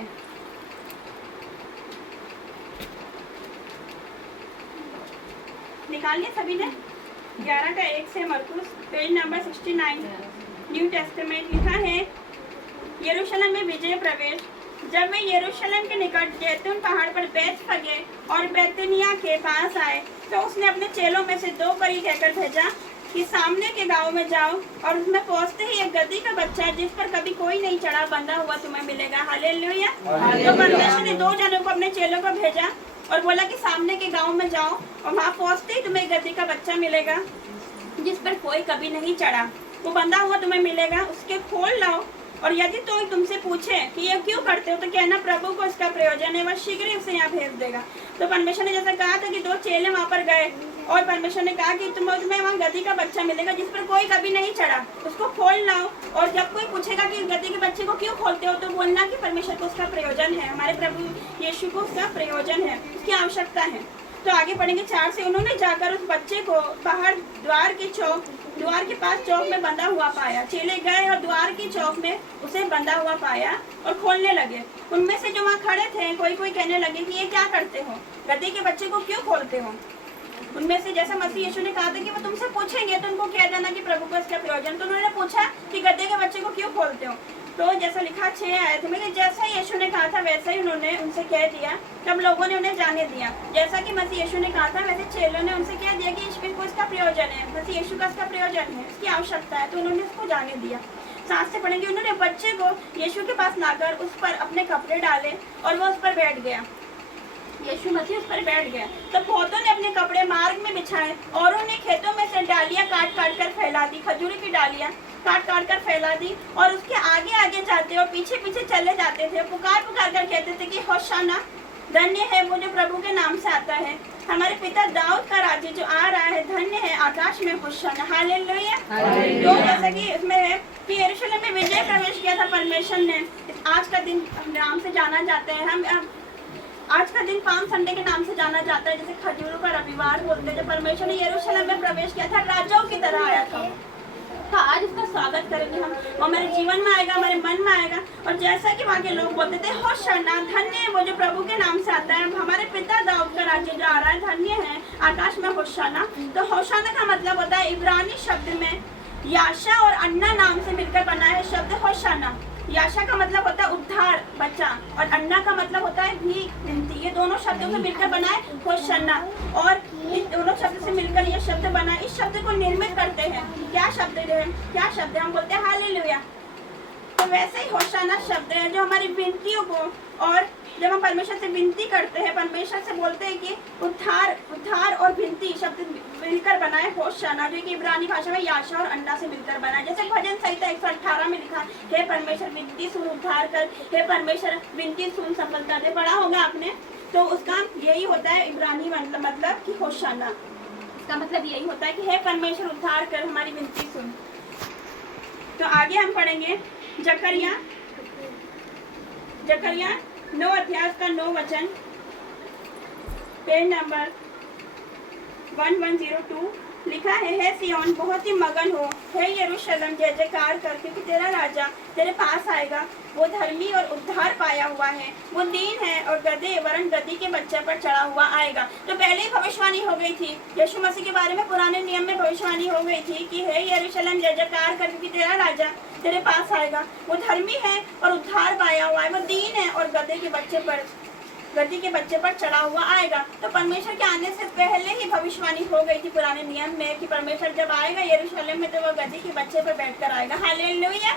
निकालिए सभी ने। 11 का 1 से मरकुस, पेज नंबर 69 न्यू टेस्टामेंट। लिखा है यरूशलेम में विजय प्रवेश। जब वे यरूशलेम के निकट जैतून पहाड़ पर बैतफगे और बैतनिया के पास आए तो उसने अपने चेलों में से 2 पर कहकर भेजा कि सामने के गांव में जाओ और उसमें पहुंचते ही एक गदही का बच्चा जिस पर कभी कोई नहीं चढ़ा बंधा हुआ तुम्हें मिलेगा। हालेलुया। तो परमेश्वर ने 2 जनों को अपने चेलों को भेजा और बोला कि सामने के गांव में जाओ और वहाँ पहुंचते ही तुम्हें गदही का बच्चा मिलेगा जिस पर कोई कभी नहीं चढ़ा, वो बंधा हुआ तुम्हें मिलेगा। उसके खोल लाओ और यदि तो तुमसे पूछे कि ये क्यों करते हो तो कहना प्रभु को इसका प्रयोजन है, वह शीघ्र ही उसे यहाँ भेज देगा। तो परमेश्वर ने जैसा कहा था कि 2 चेले वहाँ पर गए और परमेश्वर ने कहा कि तुम्हें वहाँ गदही का बच्चा मिलेगा जिस पर कोई कभी नहीं चढ़ा, उसको खोल लाओ। और जब कोई पूछेगा कि गदही के बच्चे को क्यों खोलते हो तो बोलना कि परमेश्वर को उसका प्रयोजन है, हमारे प्रभु यीशु को उसका प्रयोजन है, उसकी आवश्यकता है। तो आगे पढ़ेंगे 4 से। उन्होंने जाकर उस बच्चे को बाहर द्वार के पास चौक में बंधा हुआ पाया। चेले गए और द्वार की चौक में उसे बंधा हुआ पाया और खोलने लगे। उनमें से जो वहाँ खड़े थे कोई कहने लगे कि ये क्या करते हो, गदही के बच्चे को क्यों खोलते हो। उनमें से जैसा मसीह यीशु ने कहा था कि वो तुमसे पूछेंगे तो उनको कह देना कि प्रभु को इसका प्रयोजन। तो उन्होंने पूछा कि गदहे के बच्चे को क्यों खोलते हो। तो जैसा लिखा 6 आए थे में जैसा यीशु ने कहा था वैसा ही उन्होंने उनसे कह दिया। तब लोगों ने उन्हें जाने दिया जैसा कि मसीह यीशु ने कहा था वैसे चेलों ने उनसे कह दिया कि ईश्वर को इसका प्रयोजन है, मसीह यीशु का इसका प्रयोजन है, इसकी आवश्यकता है। तो उन्होंने उसको जाने दिया। 7 से पढ़ेंगे। उन्होंने बच्चे को यीशु के पास लाकर उस पर अपने कपड़े डाले और वो उस पर बैठ गया। यीशु मसीह उस पर बैठ गया। तो पौधों ने अपने कपड़े मार्ग में बिछाए और उन्हें खेतों में से डालियां काट काट कर फैला दी, खजूरी की डालियां काट काट कर फैला दी। और उसके आगे आगे जाते और पीछे पीछे चले जाते थे, पुकार पुकार कर कहते थे कि होशाना, धन्य है वो जो प्रभु के नाम से आता है, हमारे पिता दाऊद का राज्य जो आ रहा है, धन्य है आकाश में होशाना। हालेलुया। तो जैसा कि इसमें है कि यरूशलेम में विजय प्रवेश किया था परमेश्वर ने। आज का दिन नाम से जाना जाता है, हम आज का दिन पाम संडे के नाम से जाना जाता है, जैसे खजूरों का रविवार बोलते हैं। जब परमेश्वर ने यरूशलेम में प्रवेश किया था, राजाओं की तरह आया था। तो आज इसका स्वागत करेंगे हम, वो हमारे जीवन में आएगा, हमारे मन में आएगा। और जैसा कि वहाँ के लोग बोलते थे होशाना, धन्य है वो जो प्रभु के नाम से आता है, हमारे पिता दाऊद का राज्य जो आ रहा है, धन्य है आकाश में होशाना। तो होशाना का मतलब होता है इब्रानी शब्द में याशा और अन्ना नाम से मिलकर बना है शब्द होशाना। याशा का मतलब होता है उद्धार, बच्चा, और अन्ना का मतलब होता है भीख, विनती। ये दोनों शब्दों से मिलकर बना है होशाना। और इन दोनों शब्द से मिलकर ये शब्द बना। इस शब्द को निर्मित करते हैं क्या शब्द है, क्या शब्द है? हम बोलते हैं हालेलुया। तो वैसे ही होशाना शब्द है जो हमारी विनतियों को, और जब हम परमेश्वर से विनती करते हैं, परमेश्वर से बोलते हैं कि उद्धार और विनती शब्द मिलकर बना है होशाना, जो कि इब्रानी भाषा में याशा और अन्ना से मिलकर बना है। जैसे भजन संहिता 118 में लिखा, हे परमेश्वर विनती सुन उद्धार कर, हे परमेश्वर विनती सुन सफलता दे। पढ़ा होगा आपने, तो उसका यही होता है इब्रानी मतलब कि होशाना, इसका मतलब यही होता है कि हे परमेश्वर उद्धार कर, हमारी विनती सुन। तो आगे हम पढ़ेंगे जकरिया 9 अध्याय का 9 वचन, पेज नंबर 1102 लिखा है, हे सिय्योन बहुत ही मगन हो, हे यरूशलेम जय जयकार कर, क्योंकि तेरा राजा तेरे पास आएगा, वो धर्मी और उद्धार पाया हुआ है, वो दीन है और गधे वरन गधी के बच्चे पर चढ़ा हुआ आएगा। तो पहले ही भविष्यवाणी हो गई थी यीशु मसीह के बारे में, पुराने नियम में भविष्यवाणी हो गई थी कि हे यरूशलेम जय जयकार कर, क्योंकि तेरा राजा तेरे पास आएगा, वो धर्मी है और उद्धार पाया हुआ है, वो दीन है और गधी के बच्चे पर चढ़ा हुआ आएगा। तो परमेश्वर के आने से पहले ही भविष्यवाणी हो गई थी पुराने नियम में कि परमेश्वर जब आएगा यरूशलेम में तो वो गधी के बच्चे पर बैठकर आएगा। हालेलुया।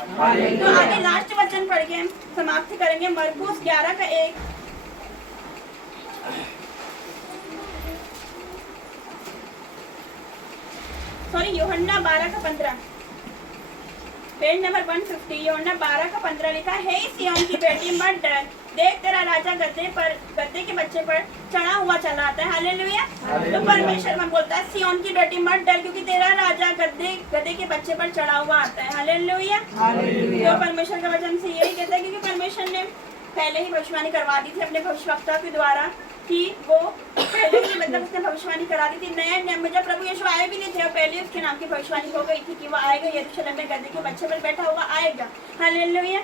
तो आगे लास्ट वचन पढ़ के हम समाप्त करेंगे, मरकुस 11 का 1। सॉरी, यूहन्ना 12 का 15, पेज नंबर 150, यूहन्ना 12 का 15 लिखा है, सिय्योन की बेटी मत डर, देख तेरा राजा गधे के बच्चे पर चढ़ा हुआ चला आता है। हालेलुया। तो परमेश्वर में बोलता है सिय्योन की बेटी मत डर, क्योंकि तेरा राजा गधे के बच्चे पर चढ़ा हुआ आता है। हालेलुया। तो परमेश्वर का वचन से यही कहता है, क्योंकि परमेश्वर ने पहले ही भविष्यवाणी करवा दी थी अपने भविष्यवक्ता के द्वारा कि वो पहले ही मतलब उसने भविष्यवाणी करा दी थी। नए नियम में जब प्रभु यीशु आए भी नहीं थे, पहले उसके नाम की भविष्यवाणी हो गई थी कि वो आएगा, यरूशलेम में गधे के बच्चे पर बैठा हुआ आएगा। हालेलुया।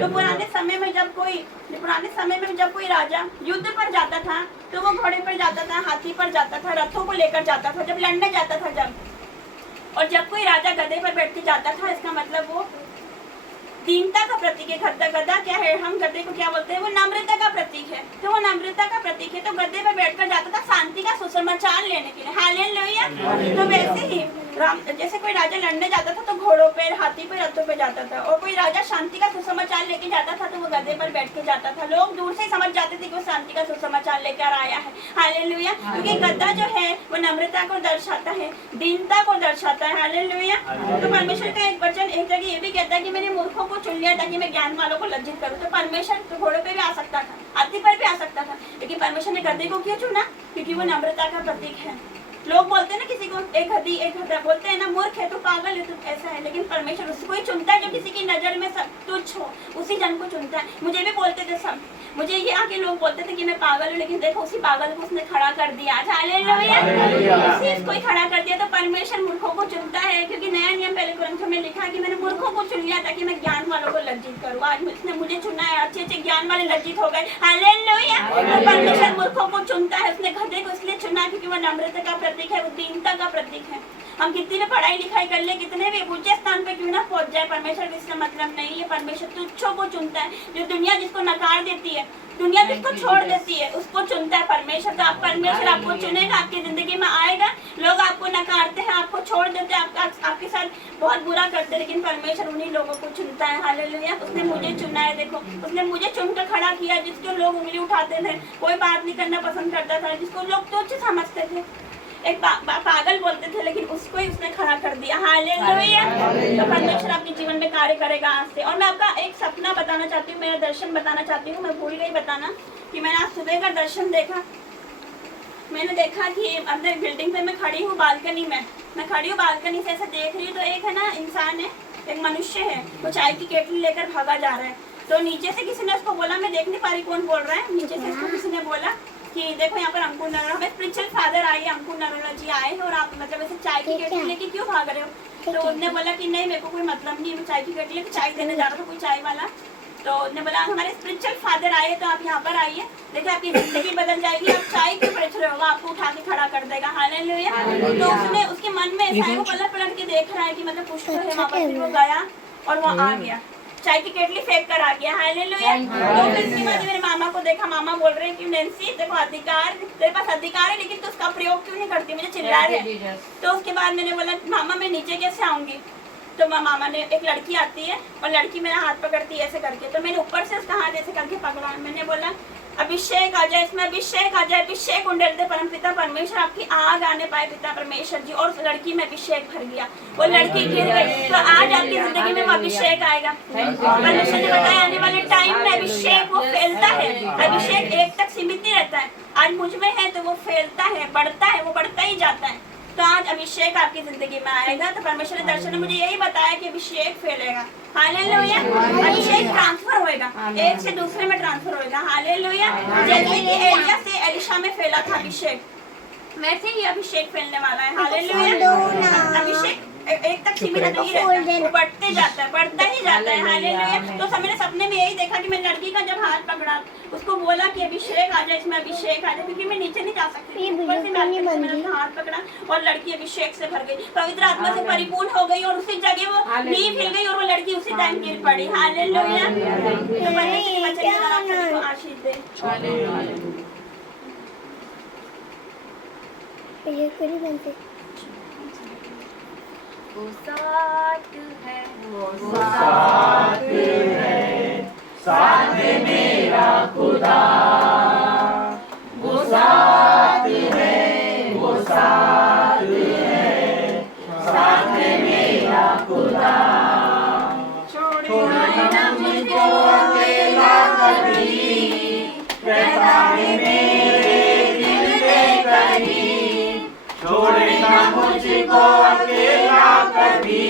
तो पुराने समय में जब कोई राजा युद्ध पर जाता था तो वो घोड़े पर जाता था, हाथी पर जाता था, रथों को लेकर जाता था, जब लड़ने जाता था और जब कोई राजा गधे पर बैठ के जाता था, इसका मतलब वो दीनता का प्रतीक है। गधा क्या है, हम गधे को क्या बोलते हैं, वो नम्रता का प्रतीक है। तो वो नम्रता का प्रतीक है, तो गधे पर बैठकर जाता था शांति का सुसमाचार लेने के लिए। हालेलुया। तो वैसे ही जैसे कोई राजा लड़ने जाता था तो घोड़ों पर, हाथी पर, रथों पर जाता था, और कोई राजा शांति का सुसमाचार लेके जाता था तो वो गधे पर बैठ के जाता था। लोग दूर से समझ जाते थे कि वो शांति का सुसमाचार लेकर आया है। हालेलुया। क्योंकि गधा जो है वो नम्रता को दर्शाता है, दीनता को दर्शाता है। हालेलुया। तो परमेश्वर का एक वचन एक जगह ये भी कहता है कि मैंने मूर्खों को चुन लिया ताकि मैं ज्ञान वालों को लज्जित करूं। तो परमेश्वर तो घोड़े पे भी आ सकता था, हाथी पर भी आ सकता था, लेकिन परमेश्वर ने गधे को क्यों चुना, क्योंकि वो नम्रता का प्रतीक है। लोग बोलते हैं ना किसी को एक गधी एक गधा, बोलते हैं ना मूर्ख है तो पागल है तो ऐसा है, लेकिन परमेश्वर उसको ही चुनता है जो किसी की नजर में सब तुच्छ हो, उसी जन को चुनता है। मुझे भी बोलते थे सब, मुझे ये आके लोग बोलते थे कि मैं पागल हूँ, लेकिन देखो उसी पागल को उसने खड़ा कर दिया। हालेलुया। उसी इसको ही खड़ा कर दिया। तो परमेश्वर मूर्खों को चुनता है, क्योंकि नया नियम पहले ग्रंथों में लिखा है कि मैंने मूर्खों को चुन लिया ताकि मैं ज्ञान वालों को लज्जित करूँ। आज उसने मुझे चुना है, अच्छे अच्छे ज्ञान वाले लज्जित हो गए। हालेलुया। तो परमेश्वर मूर्खों को चुनता है, उसने गधे को इसलिए चुना क्योंकि वो नम्रता का प्रतीक है, वो दीनता का प्रतीक है। हम कितनी भी पढ़ाई लिखाई कर ले, कितने भी ऊंचे स्थान पे क्यों ना पहुंच जाए, परमेश्वर इसका मतलब नहीं है। परमेश्वर तुच्छों को चुनता है, जो दुनिया जिसको नकार देती है, दुनिया जिसको छोड़ देती है, उसको चुनता है परमेश्वर। तो आप परमेश्वर आपको चुनेगा, आपकी जिंदगी में आएगा। लोग आपको नकारते हैं, आपको छोड़ देते हैं, आपके साथ बहुत बुरा करते हैं, लेकिन परमेश्वर उन्हीं लोगों को चुनता है। हालेलुया। उसने मुझे चुना है, देखो उसने मुझे चुनकर खड़ा किया। जिसको लोग उंगली उठाते थे, कोई बात नहीं करना पसंद करता था, जिसको लोग तुच्छ समझते थे, एक पागल बोलते थे, लेकिन उसको ही उसने खड़ा कर दिया। हालेलुया। तो परमेश्वर आपके जीवन में कार्य करेगा आज से। और मैं आपका एक सपना बताना चाहती हूँ, मेरा दर्शन बताना चाहती हूँ। मैं भूल गई बताना कि मैंने आज सुबह का दर्शन देखा। मैंने देखा कि अंदर बिल्डिंग पे मैं खड़ी हूँ, बालकनी में मैं खड़ी हूँ, बालकनी से ऐसे देख रही हूँ। तो एक है ना इंसान है, एक मनुष्य है, वो चाय की केटली लेकर भागा जा रहा है। तो नीचे से किसी ने उसको बोला, मैं देख नहीं पा रही कौन बोल रहा है, नीचे से उसको किसी ने बोला कि देखो यहाँ पर अंकुर नरोला, हमें स्पिरिचुअल फादर आए, अंकुर नरोला जी आए हैं, और आप मतलब ऐसे चाय की केटली लेके क्यों भाग रहे हो। तो उसने बोला कि नहीं मेरे को कोई मतलब नहीं है, मैं चाय की केटली लेके चाय देने जा रहा था, कोई चाय वाला। तो उसने बोला हमारे स्पिरिचुअल फादर आए तो आप यहाँ पर आइए, देखिए आपकी जिंदगी बदल जाएगी, आप चाय क्यों बेच रहे हो, आपको उठा के खड़ा कर देगा। हालेलुया। तो उसने उसके मन में ऐसा है, वो पलट के देख रहा है कि मतलब कुछ तो है वहाँ पर। फिर वो गया और वो आ गया, चाय की केटली फेंक कर आ गया। हालेलुया। तो फिर इसके बाद मेरे मामा को देखा, मामा बोल रहे हैं कि नैंसी देखो अधिकार, तेरे पास अधिकार है, लेकिन तू उसका प्रयोग क्यों नहीं करती, मुझे चिल्ला रहे हैं। तो उसके बाद मैंने बोला मामा मैं नीचे कैसे आऊंगी, तो मामा ने, एक लड़की आती है और लड़की मेरा हाथ पकड़ती है ऐसे करके, तो मैंने ऊपर से उसका हाथ ऐसे करके पकड़ा, मैंने बोला अभिषेक आ जाए, इसमें अभिषेक आ जाए, अभिषेक उंडेल दे परम पिता परमेश्वर, आपकी आग आने पाए पिता परमेश्वर जी। और उस लड़की में अभिषेक भर गया, वो लड़की गिर गई। तो आज आपकी जिंदगी में वो अभिषेक आएगा। परमेश्वर ने बताया आने वाले टाइम में अभिषेक वो फैलता है, अभिषेक एक तक सीमित नहीं रहता है। आज मुझ में है तो वो फैलता है, बढ़ता है, वो बढ़ता ही जाता है। तो आज अभिषेक आपकी जिंदगी में आएगा। तो परमेश्वर ने दर्शन ने मुझे यही बताया कि अभिषेक फैलेगा। हालेलुया। अभिषेक ट्रांसफर होएगा, एक से दूसरे में ट्रांसफर होएगा। हालेलुया। जैसे कि एलिया से एलिशा में फैला था अभिषेक, वैसे ही अभिषेक फैलने वाला है। हालेलुया। अभिषेक एक तक सीमित नहीं रहता, वो बढ़ते जाता है, बढ़ता ही जाता है। हालेलुया। तो मैंने सपने में यही देखा कि मैं लड़की का जब हाथ पकड़ा, उसको बोला कि अभिषेक आ जाए, इसमें अभिषेक आ जाए, क्योंकि मैं नीचे नहीं जा सकती, ऊपर से मैंने उसका हाथ पकड़ा और लड़की अभिषेक से भर गई, पवित्र आत्मा से परिपूर्ण हो गई, और उसी जगह वो नींव हिल गई और वो लड़की उसी टाइम गिर पड़ी। हालेलुया। तो परमेश्वर के वचन के द्वारा आप सभी को आशीष दे। ये करी बनते वो साथ है, वो साथ है, साथ है मेरा खुदा, वो साथ है, वो साथ है, साथ है मेरा खुदा। छोड़ना मुझको अकेला कभी, रहता है मेरे दिल में करीब। छोड़ना मुझको अकेला कभी,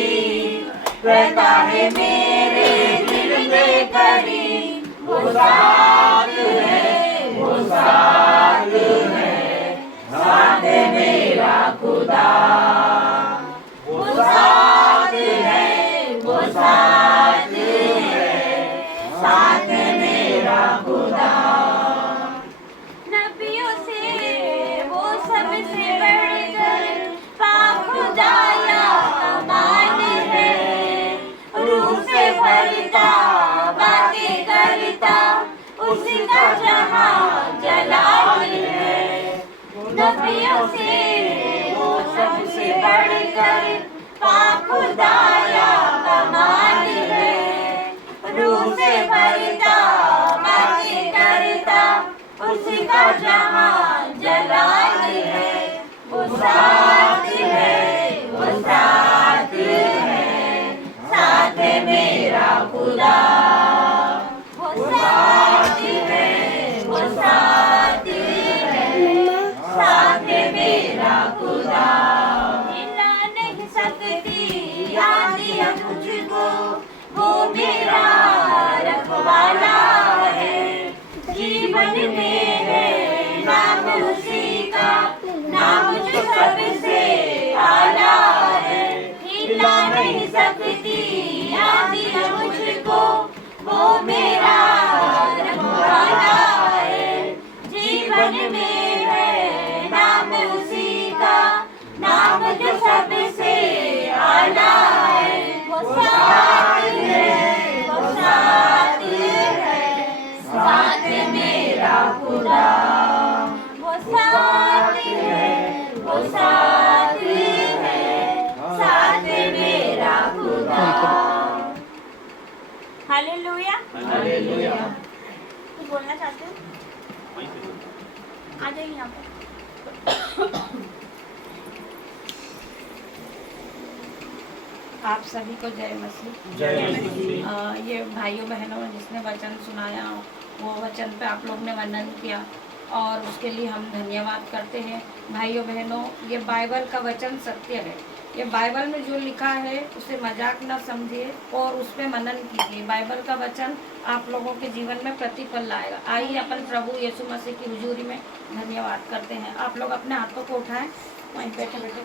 रहता है मेरे दिल में करीब। वो साथ है, वो साथ है, साथ है मेरा खुदा। वो साथ है, वो साथ है, साथ है मेरा खुदा। नबियों से वो सबसे बढ़कर पाक खुदाया मान है, रूह से भरता बातें करता उसका जहां जलाल है। नबियों से वो सबसे बढ़कर पाक खुदाया मान है, रूह से भरता बातें करता उसका जहां जलाल है। वो साथ है, वो साथ है, साथ है मेरा खुदा। वो साथ है, वो साथ है, साथ है मेरा खुदा। हिला नहीं सकती आदिया मुझको, वो मेरा रखवाला है। जीवन में है नाम उसी का, नाम जो सबसे आला है। हिला नहीं सकती आदिया मुझको, वो मेरा रखवाला है। जीवन में है नाम उसी का, नाम जो सबसे आला है। वो साथ है, वो साथ है, साथ है मेरा खुदा। वो साथ है, वो साथ है, साथ है मेरा खुदा। हालेलुया। हालेलुया। कुछ बोलना चाहते हो? आ जाइए यहाँ पर। आप सभी को जय मसीह। जय मसीह। ये भाइयों बहनों ने जिसने वचन सुनाया, वो वचन पे आप लोग ने वंदन किया और उसके लिए हम धन्यवाद करते हैं। भाइयों बहनों, ये बाइबल का वचन सत्य है। ये बाइबल में जो लिखा है उसे मजाक न समझिए और उस पर मनन कीजिए। बाइबल का वचन आप लोगों के जीवन में प्रतिफल लाएगा। आइए अपन प्रभु यीशु मसीह की हुजूरी में धन्यवाद करते हैं। आप लोग अपने हाथों को उठाएं, वहीं बैठे बैठे।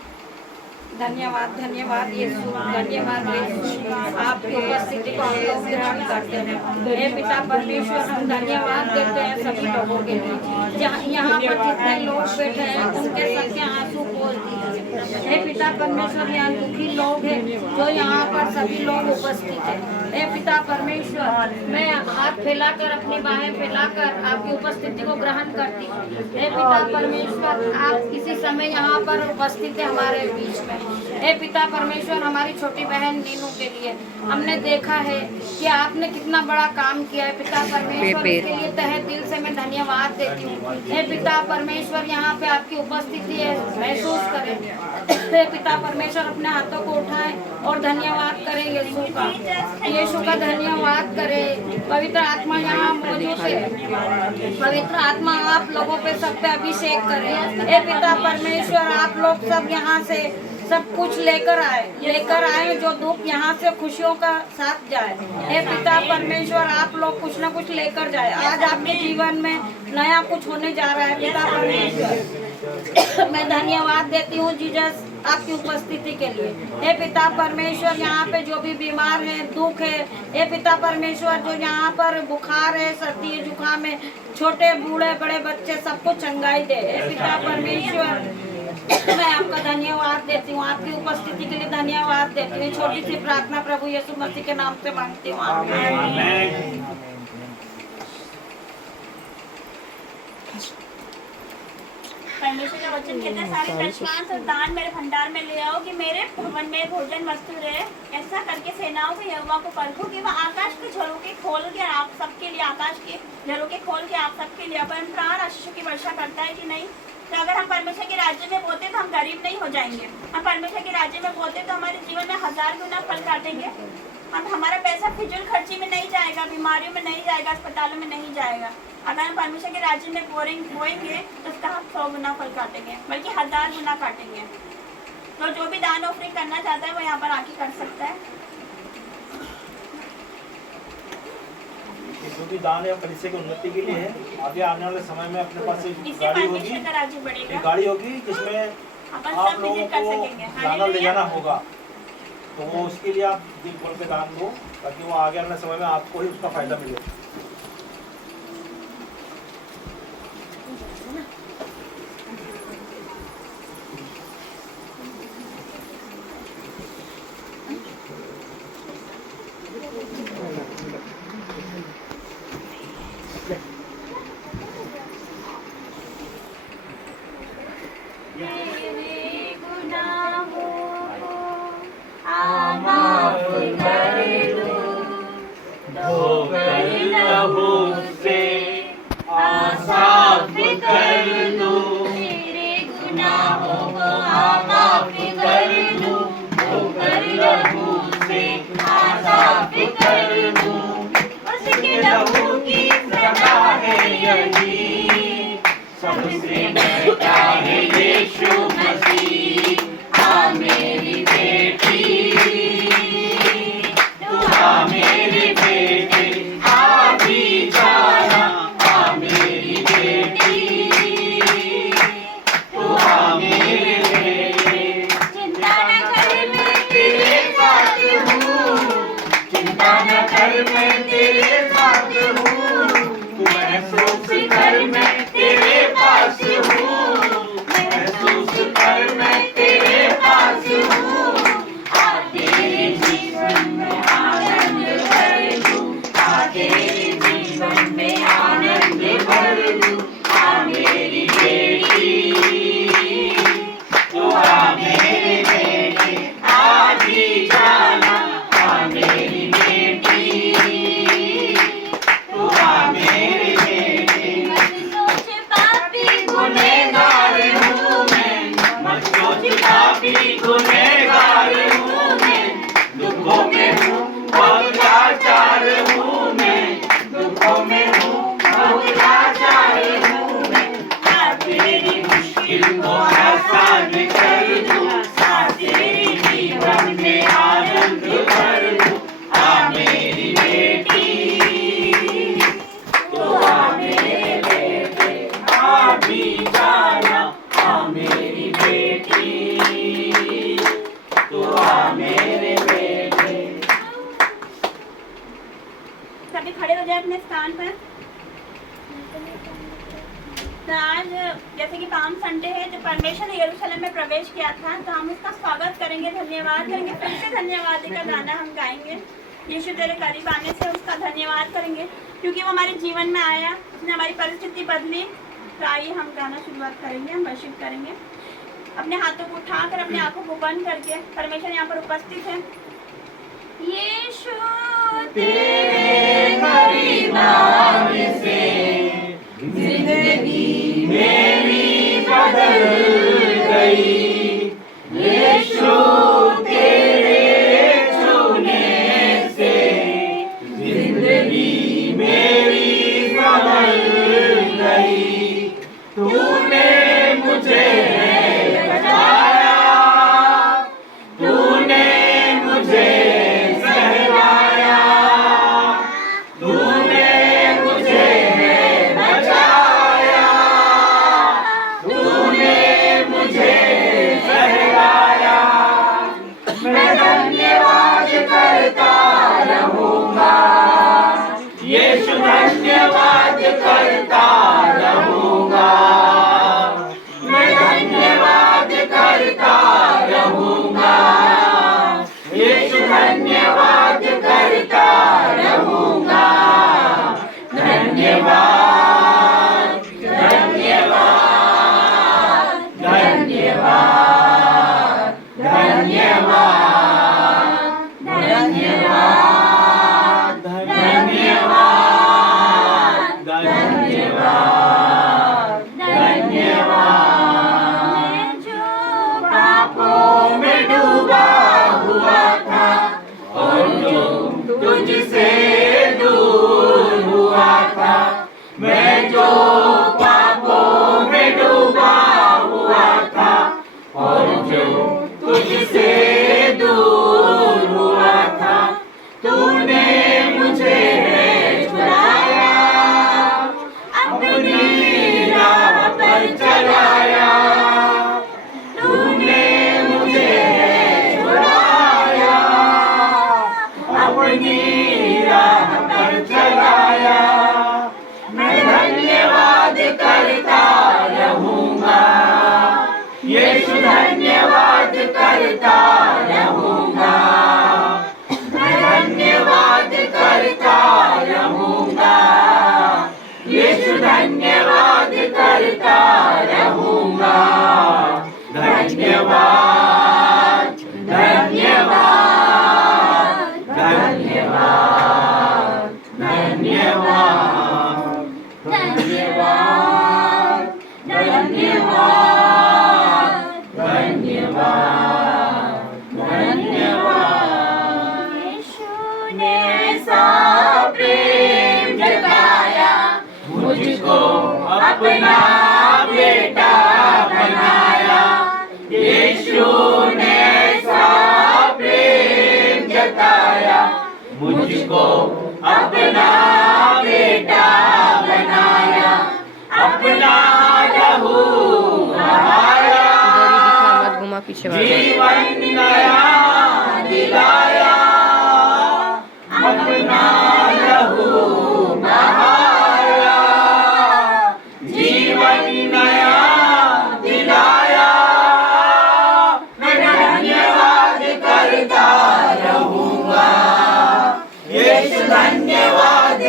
धन्यवाद, धन्यवाद यीशु, धन्यवाद यीशु, आपकी उपस्थिति को हम लोग ग्रहण करते हैं। हे पिता परमेश्वर, हम धन्यवाद देते हैं सभी लोगों के लिए। यहाँ पर जितने लोग बैठे हैं उनके सबके आंसू पोंछ दीजिए। हे पिता परमेश्वर, यहाँ दुखी लोग हैं जो यहाँ पर सभी लोग उपस्थित हैं। हे पिता परमेश्वर, मैं हाथ फैलाकर अपनी बाहें फैलाकर आपकी उपस्थिति को ग्रहण करती हूँ। हे पिता परमेश्वर, आप इसी समय यहाँ पर उपस्थित है हमारे बीच में। हे पिता परमेश्वर, हमारी छोटी बहन नीनू के लिए हमने देखा है कि आपने कितना बड़ा काम किया है। पिता परमेश्वर, इसके लिए तहे दिल से मैं धन्यवाद देती हूँ। हे पिता परमेश्वर, यहाँ पे आपकी उपस्थिति है महसूस करें। हे पिता परमेश्वर, अपने हाथों को उठाएं और धन्यवाद करें यीशु का। यीशु का धन्यवाद करें। पवित्र आत्मा यहाँ मौजूद है। पवित्र आत्मा आप लोगों पे सब पे अभिषेक करें। हे पिता परमेश्वर, आप लोग सब यहाँ से सब कुछ लेकर आए जो दुख यहाँ से खुशियों का साथ जाए। हे पिता परमेश्वर, आप लोग कुछ ना कुछ लेकर जाए। आज आपके जीवन में नया कुछ होने जा रहा है। पिता परमेश्वर, मैं धन्यवाद देती हूँ जीसस आपकी उपस्थिति के लिए। हे पिता परमेश्वर, यहाँ पे जो भी बीमार है, दुख है, हे पिता परमेश्वर, जो यहाँ पर बुखार है, सर्दी है, जुकाम है, छोटे बूढ़े बड़े बच्चे सबको चंगाई दे। हे पिता परमेश्वर, मैं आपका धन्यवाद देती हूँ, आपकी उपस्थिति के लिए धन्यवाद देती हूँ। छोटी सी प्रार्थना प्रभु यीशु मसीह के नाम से मांगती हूँ। आमीन। परमेश्वर का वचन कहता है, सारे दशमांश और दान मेरे भंडार में ले आओ कि मेरे भवन में भोजन वस्तु रहे। ऐसा करके सेनाओं के यहोवा को परखो कि वह आकाश के झरोखे खोल के आप सबके लिए, आकाश के झरोखे खोल के आप सबके लिए अपन प्राण आशीषों की वर्षा करता है कि नहीं। तो अगर हम परमेश्वर के राज्य में बोते तो हम गरीब नहीं हो जाएंगे। हम परमेश्वर के राज्य में बोते तो हमारे जीवन में 1000 गुना फल काटेंगे। अब हमारा पैसा फिजूल खर्ची में नहीं जाएगा, बीमारियों में नहीं जाएगा, अस्पतालों में नहीं जाएगा। अगर हम परमेश्वर के राज्य में बोएंगे तो उसका हम 100 गुना फल काटेंगे, बल्कि 1000 गुना काटेंगे। तो जो भी दान ऑफरिंग करना चाहता है वो यहाँ पर आके कर सकता है। जो भी दान या कलीसिया की उन्नति के लिए है, आगे आने वाले समय में अपने पास एक गाड़ी होगी, जिसमें आप लोगों को लाना ले जाना होगा। तो वो उसके लिए आप दिल खोल के दान दो, ताकि वो आगे आने समय में आपको ही उसका फायदा मिले। सभी खड़े हो जाए अपने स्थान पर। तो आज जैसे कि पाम संडे है तो परमेश्वर ने यरूशलेम में प्रवेश किया था, तो हम उसका स्वागत करेंगे, धन्यवाद करेंगे, फिर से धन्यवाद का गाना हम गाएंगे। यीशु तेरे करीब आने से उसका धन्यवाद करेंगे क्योंकि वो हमारे जीवन में आया, उसने हमारी परिस्थिति बदली। तो आइए हम गाना शुरुआत करेंगे, हम वर्शिप करेंगे। अपने हाथों को उठाकर अपने आंखों को बंद करके परमेश्वर यहाँ पर उपस्थित है। यीशु तेरे करीब आने से जिंदगी मेरी बदल गई। यीशु तेरे छूने से जिंदगी मेरी बदल गई। तूने मुझे बचाया, तूने मुझे सहलाया, तूने मुझे बचाया, तूने मुझे सहलाया। मैं धन्यवाद करता रहूँगा, यीशु धन्यवाद करता रहूँगा। मैं धन्यवाद करता रहूँगा, यीशु धन्यवाद करता रहूँगा। धन्यवाद, धन्यवाद, धन्यवाद, धन्यवाद, धन्यवाद, धन्यवाद, धन्यवाद, धन्यवाद। मैं जो पापों में डूबा हुआ था और जो तुझसे दूर हुआ था, मैं जो पापों में डूबा हुआ था और जो तुझसे दूर हुआ था, तूने मुझे छुड़ाया, अपनी राह पर चलाया। तूने मुझे छुड़ाया, अपनी राह पर चलाया। मैं धन्यवाद करता रहूँगा, यीशु धन्यवाद करता रहूँगा। मैं धन्यवाद करता रहूँगा, यीशु धन्यवाद करता रहूँगा। धन्यवाद, धन्यवाद, धन्यवाद, धन्यवाद, धन्यवाद, धन्यवाद, धन्यवाद, धन्यवाद। यीशु ने ऐसा प्रेम जताया, मुझको अपना बेटा बनाया। यीशु ने ऐसा प्रेम जताया, मुझको अपना बेटा बनाया। अपना लहू बहाया, जीवन नया दिलाया। अपना लहू बहाया, जीवन नया दिलाया। मैं धन्यवाद करता रहूँगा, यीशु धन्यवाद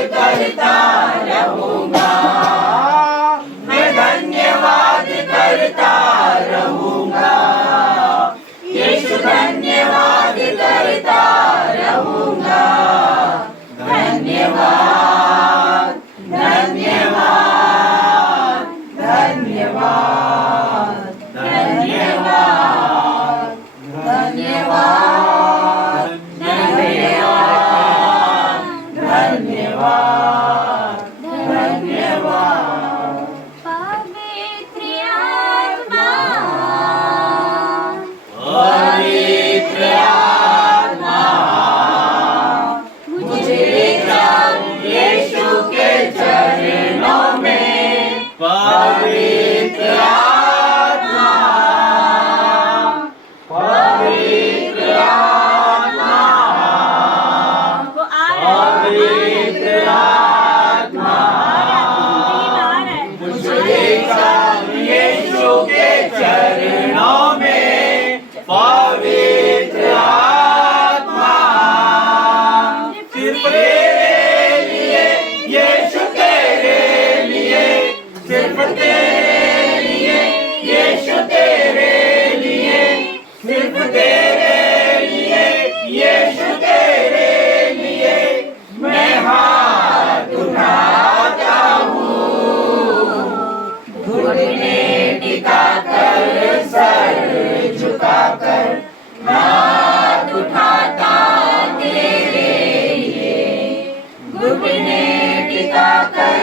झुकाकर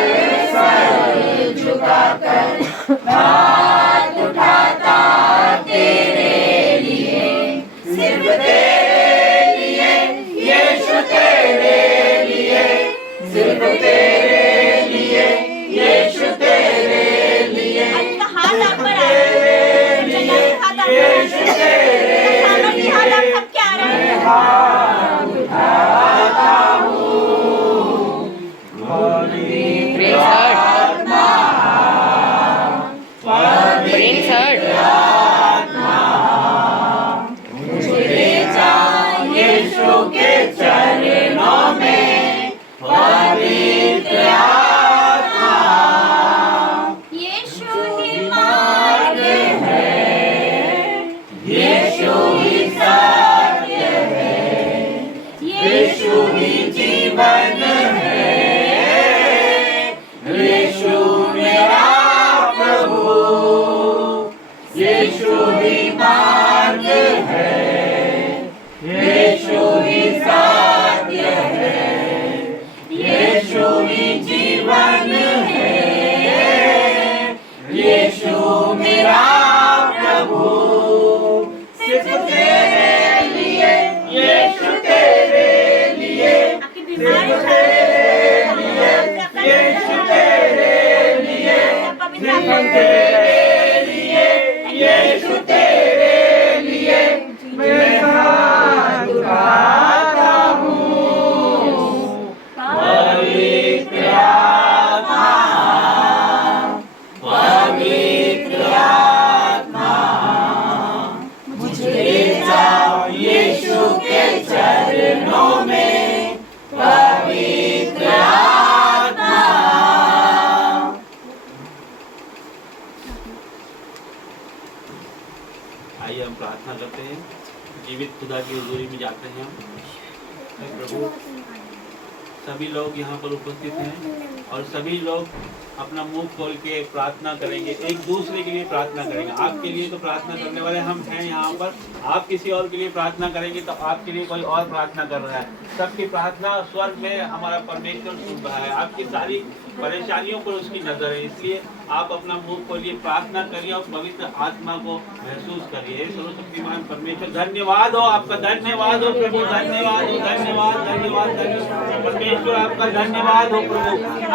सर झुकाकर हाथ उठाता तेरे लिए, सिर्फ तेरे लिए यीशु तेरे लिए, सिर्फ तेरे लिए यीशु तेरे लिए, हाथ आप पर आ रहा है, हाथ यीशु तेरे हाथ आप सबके आ रहा है। हाथ उठाता हूँ, पवित्र आत्मा, पवित्र आत्मा, मुझे ले जा यीशु के चरणों में, पवित्र आत्मा, यीशु ही मार्ग है, यीशु ही सत्य है, यीशु ही जीवन है, यीशु मेरा प्रभु, यीशु ही मार्ग है, यीशु ही सत्य है, यीशु ही जीवन है, यीशु मेरा प्रभु, सिर्फ तेरे लिए, यीशु तेरे लिए, आपकी बीमारी सिर्फ तेरे लिए, यीशु तेरे लिए, सिर्फ तेरे लिए, यीशु तेरे लिए, मैं हाथ उठाता हूँ, पवित्र आत्मा, पवित्र आत्मा, मुझे ले जा यीशु के चरणों में, पवित्र आत्मा। आइए हम प्रार्थना करते हैं, जीवित खुदा की हुजूरी में जाते हैं हम। हे प्रभु, सभी लोग यहाँ पर उपस्थित हैं और सभी लोग अपना मुंह खोल के प्रार्थना करेंगे, एक दूसरे के लिए प्रार्थना करेंगे। आपके लिए तो प्रार्थना करने वाले हम हैं यहाँ पर, आप किसी और के लिए प्रार्थना करेंगे तो आपके लिए कोई और प्रार्थना कर रहा है। सबकी प्रार्थना स्वर्ग में हमारा परमेश्वर सुन रहा है, आपकी सारी परेशानियों पर उसकी नजर है। इसलिए आप अपना मुंह खोलिए, प्रार्थना करिए और पवित्र आत्मा को महसूस करिए। सर्वशक्तिमान परमेश्वर, धन्यवाद हो आपका, धन्यवाद हो प्रभु, धन्यवाद हो, धन्यवाद धन्यवाद धन्यवाद परमेश्वर, आपका धन्यवाद हो प्रभु।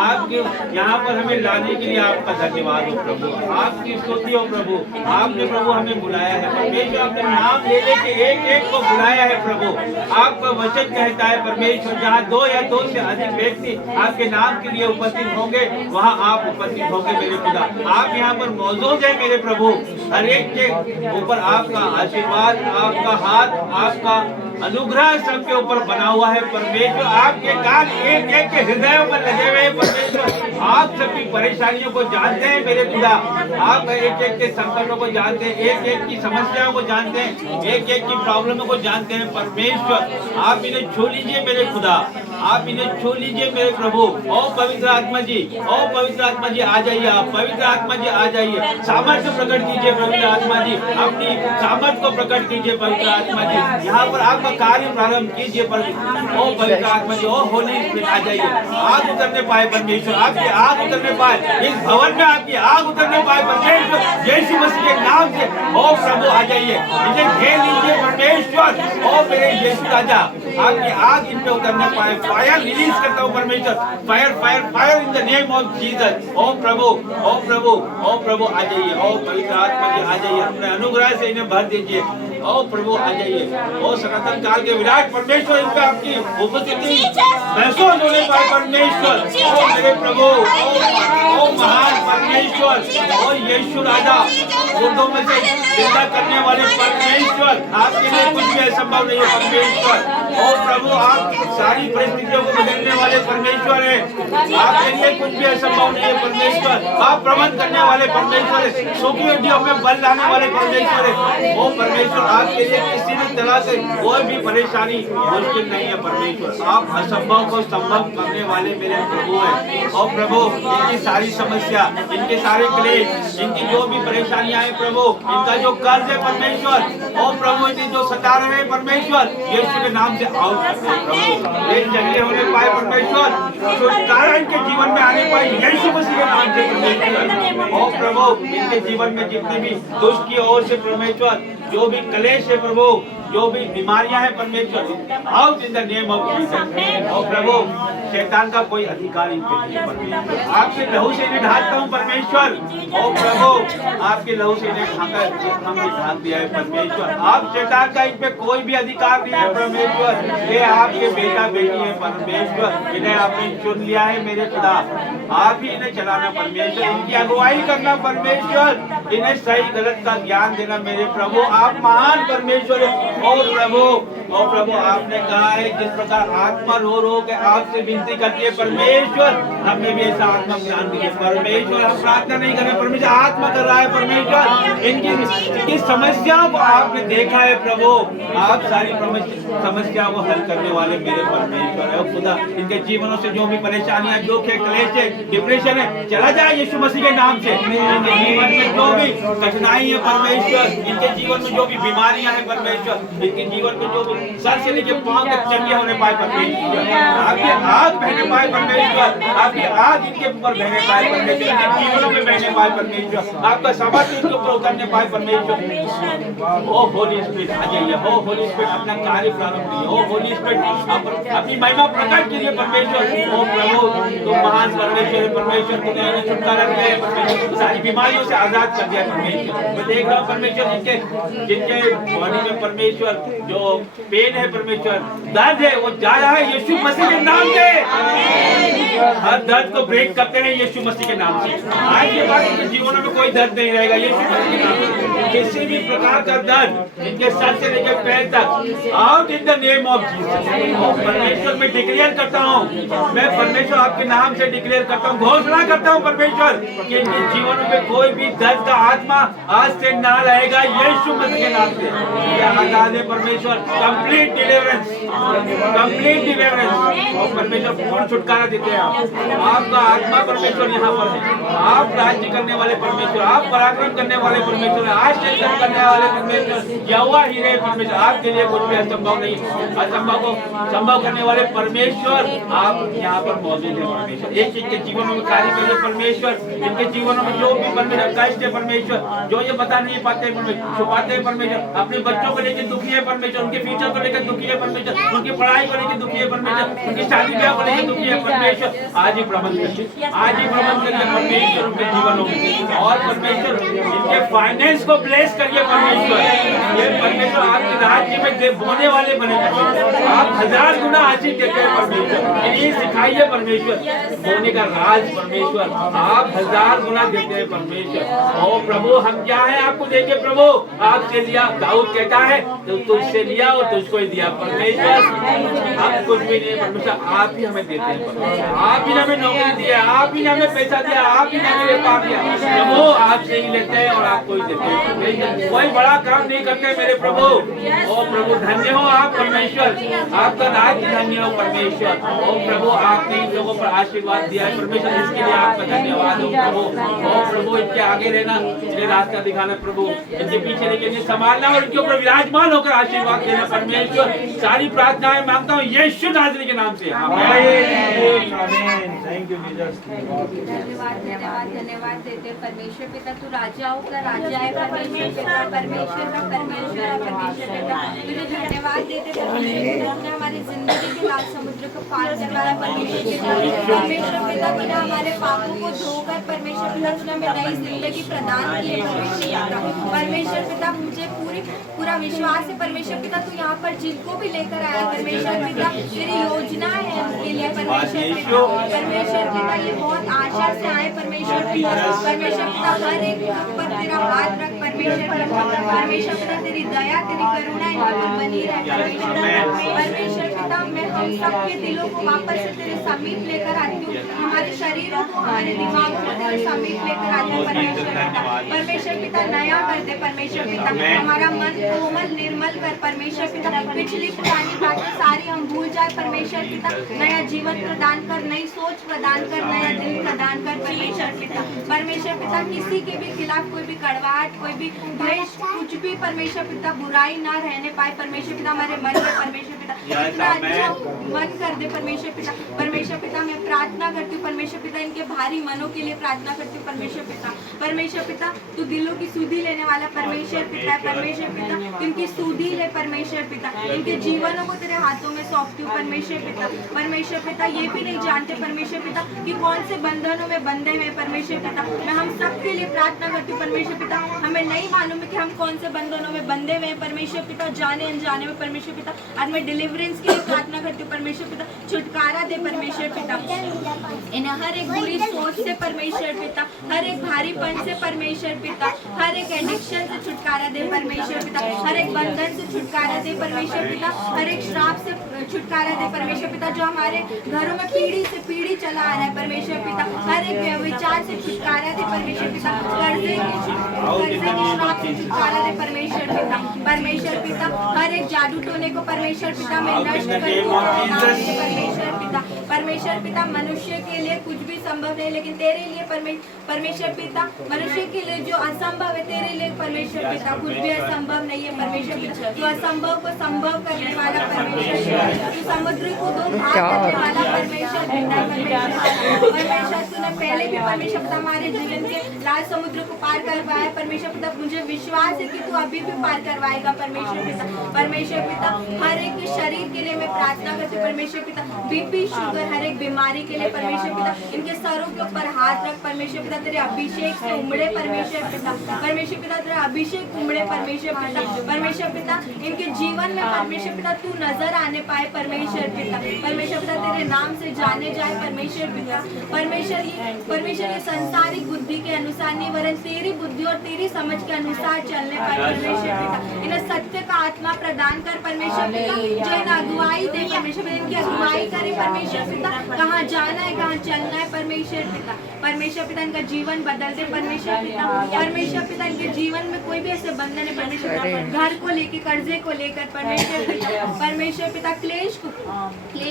आपके यहाँ पर हमें लाने के लिए आपका धन्यवाद हो प्रभु, आपकी स्तुति हो प्रभु। आपने प्रभु हमें बुलाया है परमेश्वर, आपने नाम ले लेके एक एक को बुलाया है प्रभु। आपका वचन कहता है परमेश्वर, जहाँ 2 या 2 से अधिक व्यक्ति आपके नाम के लिए उपस्थित होंगे, वहाँ आप उपस्थित होंगे मेरे खुदा। आप यहाँ पर मौजूद है मेरे प्रभु, हर एक के ऊपर आपका आशीर्वाद, आपका हाथ, आपका अनुग्रह सबके ऊपर बना हुआ है परमेश्वर। आपके कान एक एक के हृदयों पर लगे हुए हैं परमेश्वर। आप सबकी परेशानियों को जानते हैं मेरे खुदा, आप एक एक के संकटों को जानते हैं, एक एक की समस्याओं को जानते हैं, एक एक की प्रॉब्लमों को जानते हैं परमेश्वर। आप इन्हें छू लीजिए मेरे खुदा, आप इन्हें छू लीजिए मेरे प्रभु। ओ पवित्र आत्मा जी, ओ पवित्र आत्मा जी आ जाइए, आप पवित्र आत्मा जी आ जाइए, सामर्थ्य प्रकट कीजिए पवित्र आत्मा जी, अपनी सामर्थ्य को प्रकट कीजिए पवित्र आत्मा जी। यहाँ पर आपका कार्य प्रारंभ कीजिए पवित्र, ओ पवित्र आत्मा जी, ओ होली स्पिरिट आ जाइए। आग उतरने पाए परमेश्वर, आपकी आग उतरने पाए, इस भवन में आपकी आग उतरने पाए परमेश्वर, यीशु मसीह के नाम से। ओ प्रभु आ जाइए, इन्हें घेर लीजिए परमेश्वर। ओ मेरे यीशु राजा, आपकी आग इन पे उतरने पाए, फायर रिलीज करता हूँ परमेश्वर, fire fire fire in the name of Jesus. ओ प्रभु, ओ प्रभु, ओ प्रभु आ जाइए, ओ पवित्र आत्मा जी आ जाइए, अपने अनुग्रह से इन्हें भर दीजिए। ओ प्रभु आ जाइए, ओ सनातन काल के विराट परमेश्वर, इनका आपकी उपस्थिति महसूस होने पाए परमेश्वर। ओ मेरे प्रभु, ओ महान परमेश्वर, ओ यीशु राजा, मुर्दों में से जिंदा करने वाले परमेश्वर, आपके लिए कुछ भी असंभव नहीं है परमेश्वर। ओ प्रभु, आप सारी परिस्थितियों को बदलने वाले परमेश्वर है, आपके लिए कुछ भी असंभव नहीं है परमेश्वर। आप प्रबंध करने वाले परमेश्वर है, सूखी हड्डियों में बल लाने वाले परमेश्वर है। ओ परमेश्वर, आपके लिए किसी भी तरह से कोई भी परेशानी मुश्किल नहीं है परमेश्वर। आप असंभव को संभव करने वाले मेरे प्रभु हैं। ओ प्रभु, इनकी सारी समस्या, इनके सारे क्लेश, इनकी जो भी परेशानियां हैं प्रभु, इनका जो कर्ज है परमेश्वर, ओ प्रभु, इन्हें जो सता रहे हैं परमेश्वर, यीशु के नाम से आउट करते हैं प्रभु। एक जगह होने पाए परमेश्वर, छुटकारा इनके जीवन पाए यीशु मसीह के नाम से परमेश्वर। ओ प्रभु इनके जीवन में जितने भी दुष्ट की ओर से परमेश्वर जो भी कलेश है प्रभु, जो भी बीमारियां हैं परमेश्वर, out in the name of Jesus. ओ प्रभु शैतान का कोई अधिकार इन पे नहीं परमेश्वर, आपके लहू से इन्हें ढांकता हूँ परमेश्वर। ओ प्रभु आपके लहू से इन्हें हमने ढांक दिया है परमेश्वर। आप शैतान का इन पे कोई भी अधिकार नहीं है परमेश्वर। ये आपके बेटा बेटी है परमेश्वर, इन्हें आपने चुन लिया है मेरे खुदा। आप ही इन्हें चलाना परमेश्वर, इनकी अगुवाई करना परमेश्वर, इन्हें सही गलत का ज्ञान देना मेरे प्रभु। आप महान परमेश्वर हैं। ओ प्रभु आपने कहा है जिस प्रकार आत्मा रो के आपसे विनती करती है परमेश्वर, हमें भी ऐसा आत्मा ज्ञान दीजिए परमेश्वर। हम प्रार्थना नहीं कर रहे परमेश्वर, आत्मा कर रहा है परमेश्वर। इनकी समस्याओं को आपने देखा है प्रभु, आप सारी समस्याओं को हल करने वाले मेरे परमेश्वर है। खुदा इनके जीवनों से जो भी परेशानियां, दुख है, क्लेश है, डिप्रेशन है, चला जाए यीशु मसीह के नाम से। इनके जीवन में जो भी कठिनाई है परमेश्वर, इनके जीवन में जो भी बीमारियां हैं परमेश्वर, इनके जीवन में जो भी सर से लेके पांव तक चंगे होने पाए परमेश्वर, आपकी आग बहने पाए परमेश्वर, आपकी आग इनके ऊपर बहने पाए परमेश्वर, इनके जीवनों में बहने पाए परमेश्वर, आपका समर्थ इनके ऊपर उतरने पाए परमेश्वर। ओ होली स्पिरिट आ जाइए, ओ होली स्पिरिट अपना कार्य प्रारंभ कीजिए, ओ होली स्पिरिट अपनी महिमा प्रकट कीजिए परमेश्वर। ओ प्रभु तुम महान परमेश्वर है परमेश्वर, तुमने हमें छुटकारा दिया है परमेश्वर, सारी बीमारियों से आजाद कर दिया परमेश्वर। मैं देख रहा हूँ परमेश्वर जिनके बॉडी में परमेश्वर जो पेन है परमेश्वर, दर्द है, वो जा रहा है यीशु मसीह के नाम से। हर दर्द को ब्रेक करते हैं यीशु मसीह के नाम से। आज के बाद इनके जीवनों में कोई दर्द नहीं रहेगा यीशु मसीह के नाम से। किसी भी प्रकार का दर्द इनके सर से लेकर पैर तक, out in the name of Jesus. परमेश्वर मैं डिक्लेयर करता हूँ, मैं परमेश्वर आपके नाम से डिक्लेयर करता हूँ, घोषणा करता हूँ परमेश्वर कि इनके जीवनों में कोई भी दर्द का आत्मा आज से ना रहेगा यीशु मसीह के नाम से। आजाद है परमेश्वर, कंप्लीट डिलीवरेंस, कंप्लीट डिलीवरेंस। और परमेश्वर पूर्ण छुटकारा देते हैं आपका आत्मा परमेश्वर यहाँ पर है। आप राज्य करने वाले परमेश्वर, आप पराक्रम करने वाले परमेश्वर, आश्चर्य करने वाले परमेश्वर, यहोवा ही रहे परमेश्वर। आपके लिए कुछ भी असंभव नहीं, असंभव को संभव करने वाले परमेश्वर आप यहाँ पर मौजूद है परमेश्वर। एक इनके जीवनों में कार्य करिए परमेश्वर, इनके जीवनों में जो भी परमेश्वर कष्ट है परमेश्वर, जो ये बता नहीं पाते छुपाते हैं परमेश्वर, अपने बच्चों को लेकर दुखी है परमेश्वर, उनके फ्यूचर को लेकर दुखी है परमेश्वर, उनकी पढ़ाई को लेकर दुखी है परमेश्वर, उनकी शादी ब्याह को लेकर दुखी है परमेश्वर। आज ही प्रबंध करिए, आज ही प्रबंध करिए परमेश्वर उनके जीवनों में। और परमेश्वर इनके फाइनेंस को ब्लेस करिए परमेश्वर। ये परमेश्वर आपके राज्य में बोने वाले बने परमेश्वर, आप 1000 गुना आशीष देते हैं परमेश्वर। इन्हें सिखाइए परमेश्वर बोने का राज परमेश्वर, आप 1000 गुना देते हैं परमेश्वर। ओ प्रभु हम क्या है आपको देंगे प्रभु, आपसे लिया। दाऊद कहता है तो तुझसे लिया और तुझको ही दिया परमेश्वर। हम कुछ भी नहीं परमेश्वर, आप ही हमें देते हैं परमेश्वर, आप ही हमें नौकरी दिया, आप ही हमें पैसा दिया, आप ही हमें व्यापार दिया प्रभु, आपसे ही लेते हैं और आपको ही देते हैं। कोई बड़ा काम नहीं करते मेरे प्रभु। ओ प्रभु धन्य हो आप परमेश्वर, आपका राज्य धन्य हो परमेश्वर। ओ प्रभु आपने इन लोगों पर आशीर्वाद दिया है परमेश्वर, इसके लिए आपका धन्यवाद हो प्रभु। ओ प्रभु इनके आगे रहना, इन्हें रास्ता दिखाना प्रभु, इनके पीछे लेके इन्हें संभालना और इनके ऊपर विराजमान होकर आशीर्वाद देना परमेश्वर। सारी प्रार्थनाएं मांगता हूँ यीशु नाज़री के नाम से, आमीन। Thank you Jesus. धन्यवाद धन्यवाद धन्यवाद देते परमेश्वर पिता, तू राजाओं का राजा है परमेश्वर पिता, परमेश्वर का परमेश्वर है परमेश्वर पिता। तुझे धन्यवाद देते परमेश्वर पिता, तूने हमारी जिंदगी के लाल समुद्र को पार करवाया परमेश्वर पिता। परमेश्वर पिता तूने हमारे पापों को धोकर परमेश्वर पिता तूने हमें नई जिंदगी प्रदान की है परमेश्वर पिता। परमेश्वर पिता मुझे पूरा विश्वास है परमेश्वर पिता, तू यहाँ पर जिनको भी लेकर आया परमेश्वर पिता, तेरी योजना है उनके लिए परमेश्वर पिता। परमेश्वर पिता ये बहुत आशा से आए परमेश्वर पिता, परमेश्वर पिता हर एक पर तेरा हाथ रख परमेश्वर पिता। परमेश्वर पिता तेरी दया तेरी करुणा इन पर बनी रहे परमेश्वर पिता। मैं हम सबके दिलों को वापस से तेरे समीप लेकर आती हूँ, हमारे शरीरों को हमारे दिमागों को तेरे समीप लेकर आती हूँ परमेश्वर पिता। परमेश्वर पिता नया कर दे परमेश्वर पिता, हमारा मन कोमल निर्मल कर परमेश्वर पिता। पिछली पुरानी बातें सारी हम भूल जाए परमेश्वर पिता, नया जीवन प्रदान कर, नई सोच प्रदान कर, नया दिल प्रदान कर परमेश्वर पिता। पिता। परमेश्वर पिता किसी के भी खिलाफ कोई भी कड़वाहट, कोई भी द्वेष, कुछ भी परमेश्वर पिता बुराई ना रहने पाए परमेश्वर पिता हमारे मन में परमेश्वर पिता इतना अच्छा मन कर दे परमेश्वर पिता। परमेश्वर पिता मैं प्रार्थना करती हूँ परमेश्वर पिता इनके भारी मनों के लिए प्रार्थना करती हूँ परमेश्वर पिता। परमेश्वर पिता तू दिलों की सुधि लेने वाला परमेश्वर पिता है परमेश्वर पिता। इनकी सुधि ले परमेश्वर पिता, इनके जीवनों को तेरे हाथों में सौंपती हूँ परमेश्वर पिता। परमेश्वर पिता ये भी नहीं जानते परमेश्वर पिता कि कौन से बंधनों में बंधे हुए परमेश्वर पिता। मैं हम सबके लिए प्रार्थना करती हूँ परमेश्वर पिता। हमें नहीं मालूम है कि हम कौन से बंधनों में बंधे हुए हैं परमेश्वर पिता, जाने अनजाने में परमेश्वर पिता। आज मैं डिलीवरेंस के लिए प्रार्थना करती हूँ परमेश्वर पिता, छुटकारा दे परमेश्वर पिता इन्हें हर एक बुरी सोच से परमेश्वर पिता, हर एक भारीपन से परमेश्वर पिता, हर एक एडिक्शन से छुटकारा दे परमेश्वर पिता, हर एक बंधन से छुटकारा दे परमेश्वर पिता, हर एक श्राप से छुटकारा दे परमेश्वर पिता जो हमारे घरों में पीढ़ी से पीढ़ी चला आ रहा है परमेश्वर पिता। हर एक विचार से छुटकारा दे परमेश्वर पिता, कर्जे के श्राप से छुटकारा दे परमेश्वर पिता। परमेश्वर पिता हर एक जादू टोने को परमेश्वर पिता में नष्ट कर परमेश्वर पिता। परमेश्वर पिता मनुष्य के लिए कुछ भी संभव नहीं लेकिन तेरे लिए परमेश्वर पिता मनुष्य के लिए जो असंभव है तेरे लिए परमेश्वर पिता कुछ भी असंभव नहीं है परमेश्वर पिता। तू असंभव को संभव करने वाला परमेश्वर, तू समुद्र को दो भाग करने वाला परमेश्वर पिता। परमेश्वर तूने पहले भी परमेश्वर पिता हमारे जीवन के लाल समुद्र को पार करवाया परमेश्वर पिता। मुझे विश्वास है कि तू अभी भी पार करवाएगा परमेश्वर पिता। परमेश्वर पिता हर एक के शरीर के लिए मैं प्रार्थना करती हूँ परमेश्वर पिता। बीपी शुगर हर एक बीमारी के लिए परमेश्वर पिता इनके सरों के ऊपर हाथ रख परमेश्वर पिता। तेरे अभिषेक से उमड़े परमेश्वर पिता, परमेश्वर पिता तेरा अभिषेक उमड़े परमेश्वर पिता। परमेश्वर पिता इनके जीवन में परमेश्वर पिता तू नजर आने पाए परमेश्वर पिता। परमेश्वर पिता तेरे नाम से जाने जाए परमेश्वर पिता। परमेश्वर ये संसारिक बुद्धि के अनुसार नहीं वरन तेरी बुद्धि और तेरी समझ के अनुसार चलने पाए परमेश्वर पिता। इन्हें सत्य का आत्मा प्रदान कर परमेश्वर पिता, जो इन्हें अगुवाई दे परमेश्वर पिता, इनकी अगुवाई करे परमेश्वर पिता। कहाँ जाना है कहाँ चलना है परमेश्वर पिता। परमेश्वर पिता इनका जीवन बदल दे परमेश्वर पिता। परमेश्वर पिता इनके जीवन में कोई भी ऐसे बंधन है परमेश्वर पिता, घर को लेके कर्जे को लेकर परमेश्वर पिता। परमेश्वर पिता क्लेश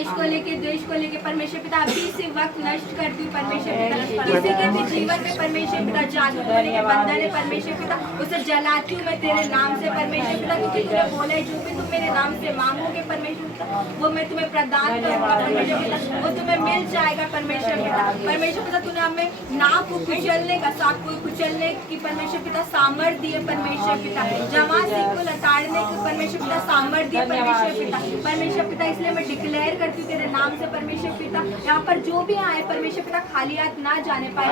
को लेके द्वेष को लेके परमेश्वर पिता अभी से वक्त नष्ट करती हूँ परमेश्वर पिता। किसी के भी जीवन में परमेश्वर पिता जादू टोने के बंधन है परमेश्वर पिता, उसे जलाती हूँ मैं तेरे नाम से परमेश्वर पिता। क्योंकि तूने बोला है जो भी तुम मेरे नाम से मांगोगे परमेश्वर पिता वो मैं तुम्हें प्रदान करूंगा परमेश्वर पिता, वो तुम्हें मिल जाएगा परमेश्वर पिता। परमेश्वर पिता तूने हमें नाव को कुचलने का, सांप को कुचलने की परमेश्वर पिता सामर्थ्य दिए परमेश्वर पिता, जमा सिंह को लताड़ने की परमेश्वर पिता सामर्थ्य दिए परमेश्वर पिता। परमेश्वर पिता इसलिए मैं डिक्लेयर करती हूँ तेरे नाम से परमेश्वर पिता, यहाँ पर जो भी आए परमेश्वर पिता खाली हाथ ना जाने पाए